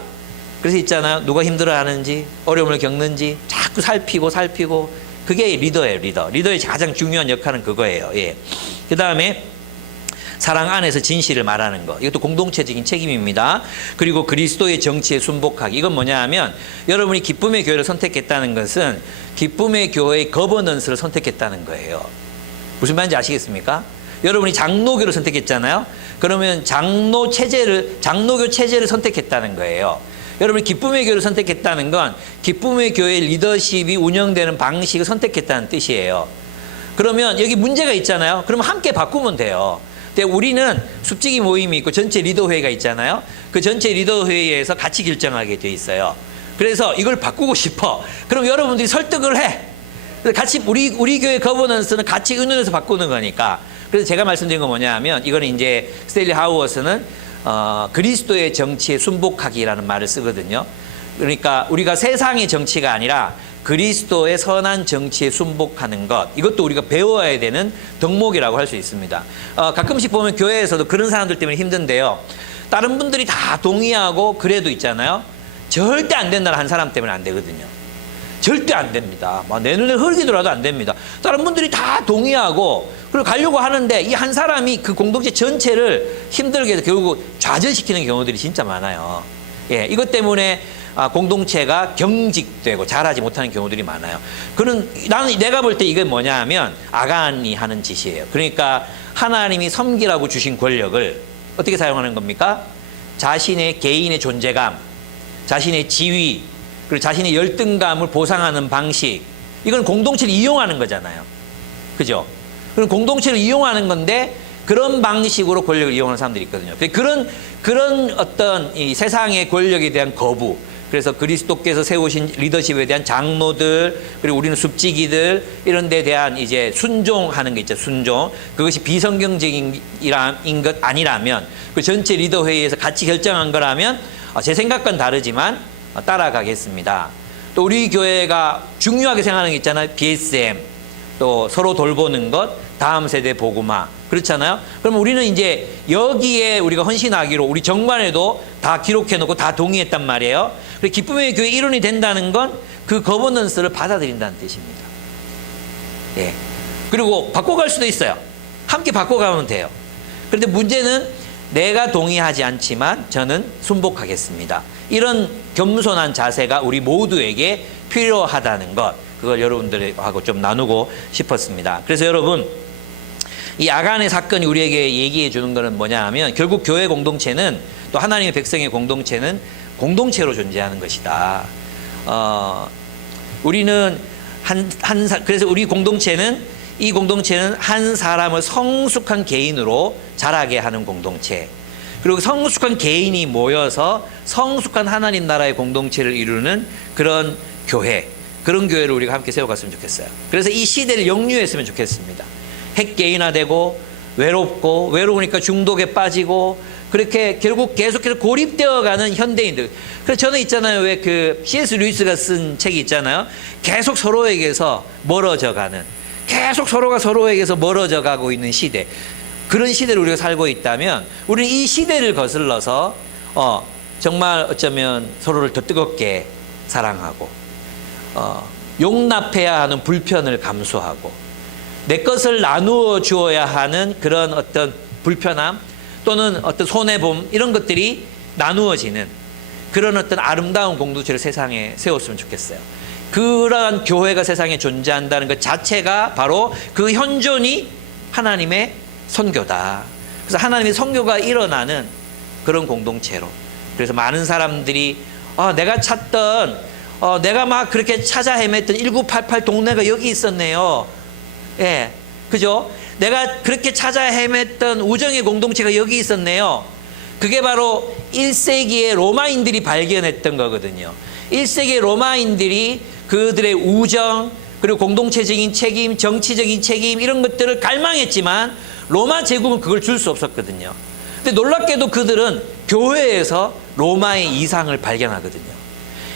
그래서 있잖아요. 누가 힘들어하는지, 어려움을 겪는지 자꾸 살피고, 그게 리더예요. 리더의 가장 중요한 역할은 그거예요. 예. 그 다음에 사랑 안에서 진실을 말하는 것, 이것도 공동체적인 책임입니다. 그리고 그리스도의 정치에 순복하기, 이건 뭐냐 하면 여러분이 기쁨의 교회를 선택했다는 것은 기쁨의 교회의 거버넌스를 선택했다는 거예요. 무슨 말인지 아시겠습니까? 여러분이 장로교를 선택했잖아요. 그러면 장로교 체제를 선택했다는 거예요. 여러분이 기쁨의 교회를 선택했다는 건 기쁨의 교회의 리더십이 운영되는 방식을 선택했다는 뜻이에요. 그러면 여기 문제가 있잖아요. 그러면 함께 바꾸면 돼요. 근데 우리는 숲지기 모임이 있고 전체 리더회의가 있잖아요. 그 전체 리더회의에서 같이 결정하게 돼 있어요. 그래서 이걸 바꾸고 싶어. 그럼 여러분들이 설득을 해. 그래서 같이 우리 교회 거버넌스는 같이 의논해서 바꾸는 거니까. 그래서 제가 말씀드린 건 뭐냐 하면, 이거는 이제 스테일리 하우어스는 그리스도의 정치에 순복하기라는 말을 쓰거든요. 그러니까 우리가 세상의 정치가 아니라 그리스도의 선한 정치에 순복하는 것, 이것도 우리가 배워야 되는 덕목이라고 할 수 있습니다. 가끔씩 보면 교회에서도 그런 사람들 때문에 힘든데요. 다른 분들이 다 동의하고 그래도 있잖아요. 절대 안 된다는 한 사람 때문에 안 되거든요. 절대 안 됩니다. 내 눈에 흙이더라도 안 됩니다. 다른 분들이 다 동의하고 그리고 가려고 하는데 이 한 사람이 그 공동체 전체를 힘들게 해서 결국 좌절시키는 경우들이 진짜 많아요. 예, 이것 때문에 공동체가 경직되고 자라지 못하는 경우들이 많아요. 내가 볼 때 이건 뭐냐 하면 아간이 하는 짓이에요. 그러니까 하나님이 섬기라고 주신 권력을 어떻게 사용하는 겁니까? 자신의 개인의 존재감, 자신의 지위, 그리고 자신의 열등감을 보상하는 방식, 이건 공동체를 이용하는 거잖아요. 그죠? 그럼 공동체를 이용하는 건데 그런 방식으로 권력을 이용하는 사람들이 있거든요. 그런 어떤 이 세상의 권력에 대한 거부, 그래서 그리스도께서 세우신 리더십에 대한 장로들, 그리고 우리는 숲지기들, 이런 데 대한 이제 순종하는 게 있죠. 순종. 그것이 비성경적인 것 아니라면, 그 전체 리더 회의에서 같이 결정한 거라면 제 생각과는 다르지만 따라가겠습니다. 또 우리 교회가 중요하게 생각하는 게 있잖아요. BSM, 또 서로 돌보는 것, 다음 세대 복음화, 그렇잖아요. 그럼 우리는 이제 여기에 우리가 헌신하기로 우리 정관에도 다 기록해놓고 다 동의했단 말이에요. 그리고 기쁨의 교회 일원이 된다는 건 그 거버넌스를 받아들인다는 뜻입니다. 예. 그리고 바꿔갈 수도 있어요. 함께 바꿔가면 돼요. 그런데 문제는 내가 동의하지 않지만 저는 순복하겠습니다. 이런 겸손한 자세가 우리 모두에게 필요하다는 것, 그걸 여러분들하고 좀 나누고 싶었습니다. 그래서 여러분, 이 아간의 사건이 우리에게 얘기해 주는 것은 뭐냐 하면, 결국 교회 공동체는, 또 하나님의 백성의 공동체는 공동체로 존재하는 것이다. 우리는 그래서 우리 공동체는, 이 공동체는 한 사람을 성숙한 개인으로 자라게 하는 공동체, 그리고 성숙한 개인이 모여서 성숙한 하나님 나라의 공동체를 이루는 그런 교회, 그런 교회를 우리가 함께 세워갔으면 좋겠어요. 그래서 이 시대를 역류했으면 좋겠습니다. 핵개인화되고 외롭고, 외로우니까 중독에 빠지고, 그렇게 결국 계속해서 고립되어가는 현대인들. 그래서 저는 있잖아요, 왜 그 C.S. 루이스가 쓴 책이 있잖아요. 계속 서로에게서 멀어져가는, 계속 서로가 서로에게서 멀어져 가고 있는 시대, 그런 시대를 우리가 살고 있다면 우리는 이 시대를 거슬러서 정말 어쩌면 서로를 더 뜨겁게 사랑하고, 용납해야 하는 불편을 감수하고, 내 것을 나누어 주어야 하는 그런 어떤 불편함 또는 어떤 손해봄, 이런 것들이 나누어지는 그런 어떤 아름다운 공동체를 세상에 세웠으면 좋겠어요. 그러한 교회가 세상에 존재한다는 것 자체가 바로 그 현존이 하나님의 선교다. 그래서 하나님의 선교가 일어나는 그런 공동체로, 그래서 많은 사람들이 내가 찾던, 내가 막 그렇게 찾아 헤맸던 1988 동네가 여기 있었네요. 예, 그죠? 내가 그렇게 찾아 헤맸던 우정의 공동체가 여기 있었네요. 그게 바로 1세기의 로마인들이 발견했던 거거든요. 1세기의 로마인들이 그들의 우정, 그리고 공동체적인 책임, 정치적인 책임, 이런 것들을 갈망했지만 로마 제국은 그걸 줄 수 없었거든요. 근데 놀랍게도 그들은 교회에서 로마의 이상을 발견하거든요.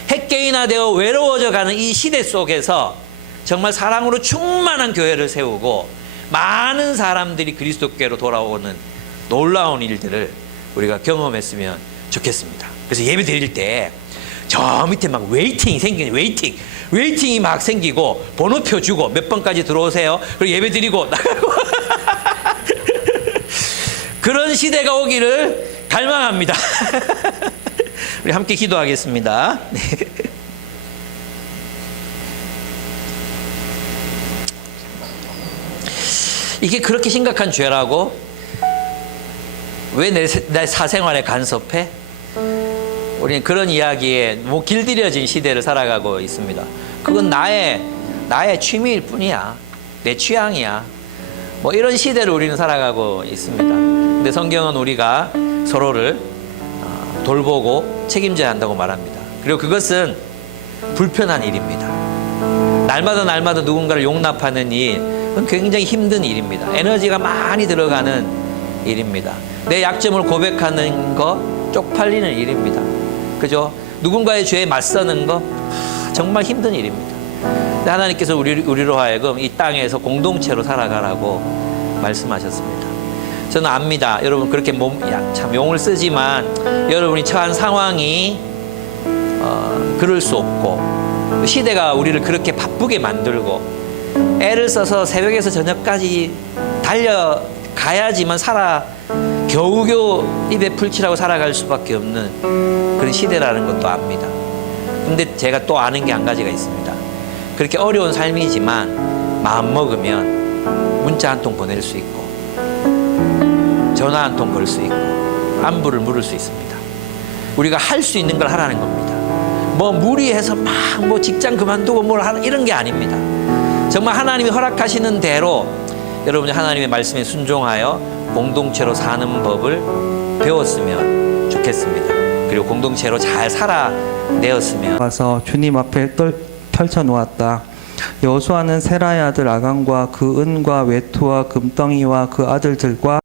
핵개인화되어 외로워져 가는 이 시대 속에서 정말 사랑으로 충만한 교회를 세우고 많은 사람들이 그리스도께로 돌아오는 놀라운 일들을 우리가 경험했으면 좋겠습니다. 그래서 예배 드릴 때 저 밑에 막 웨이팅이 생기는, 웨이팅이 막 생기고, 번호표 주고 몇 번까지 들어오세요, 그리고 예배 드리고 나가고 그런 시대가 오기를 갈망합니다. 우리 함께 기도하겠습니다. 이게 그렇게 심각한 죄라고? 왜 내 사생활에 간섭해? 우리는 그런 이야기에 길들여진 시대를 살아가고 있습니다. 그건 나의 취미일 뿐이야. 내 취향이야. 뭐 이런 시대를 우리는 살아가고 있습니다. 근데 성경은 우리가 서로를 돌보고 책임져야 한다고 말합니다. 그리고 그것은 불편한 일입니다. 날마다 누군가를 용납하는 일, 그건 굉장히 힘든 일입니다. 에너지가 많이 들어가는 일입니다. 내 약점을 고백하는 거 쪽팔리는 일입니다. 그죠? 누군가의 죄에 맞서는 거 정말 힘든 일입니다. 근데 하나님께서 우리로 하여금 이 땅에서 공동체로 살아가라고 말씀하셨습니다. 저는 압니다. 여러분 그렇게 참 용을 쓰지만 여러분이 처한 상황이 그럴 수 없고, 시대가 우리를 그렇게 바쁘게 만들고 애를 써서 새벽에서 저녁까지 달려가야지만 겨우겨우 입에 풀칠하고 살아갈 수밖에 없는 그런 시대라는 것도 압니다. 근데 제가 또 아는 게 한 가지가 있습니다. 그렇게 어려운 삶이지만 마음 먹으면 문자 한 통 보낼 수 있고, 전화 한 통 걸 수 있고, 안부를 물을 수 있습니다. 우리가 할 수 있는 걸 하라는 겁니다. 뭐 무리해서 막 뭐 직장 그만두고 뭘 하는 이런 게 아닙니다. 정말 하나님이 허락하시는 대로 여러분이 하나님의 말씀에 순종하여 공동체로 사는 법을 배웠으면 좋겠습니다. 그리고 공동체로 잘 살아내었으면. 와서 주님 앞에 펼쳐 놓았다. 여호수아는 세라의 아들 아간과 그 은과 외투와 금덩이와 그 아들들과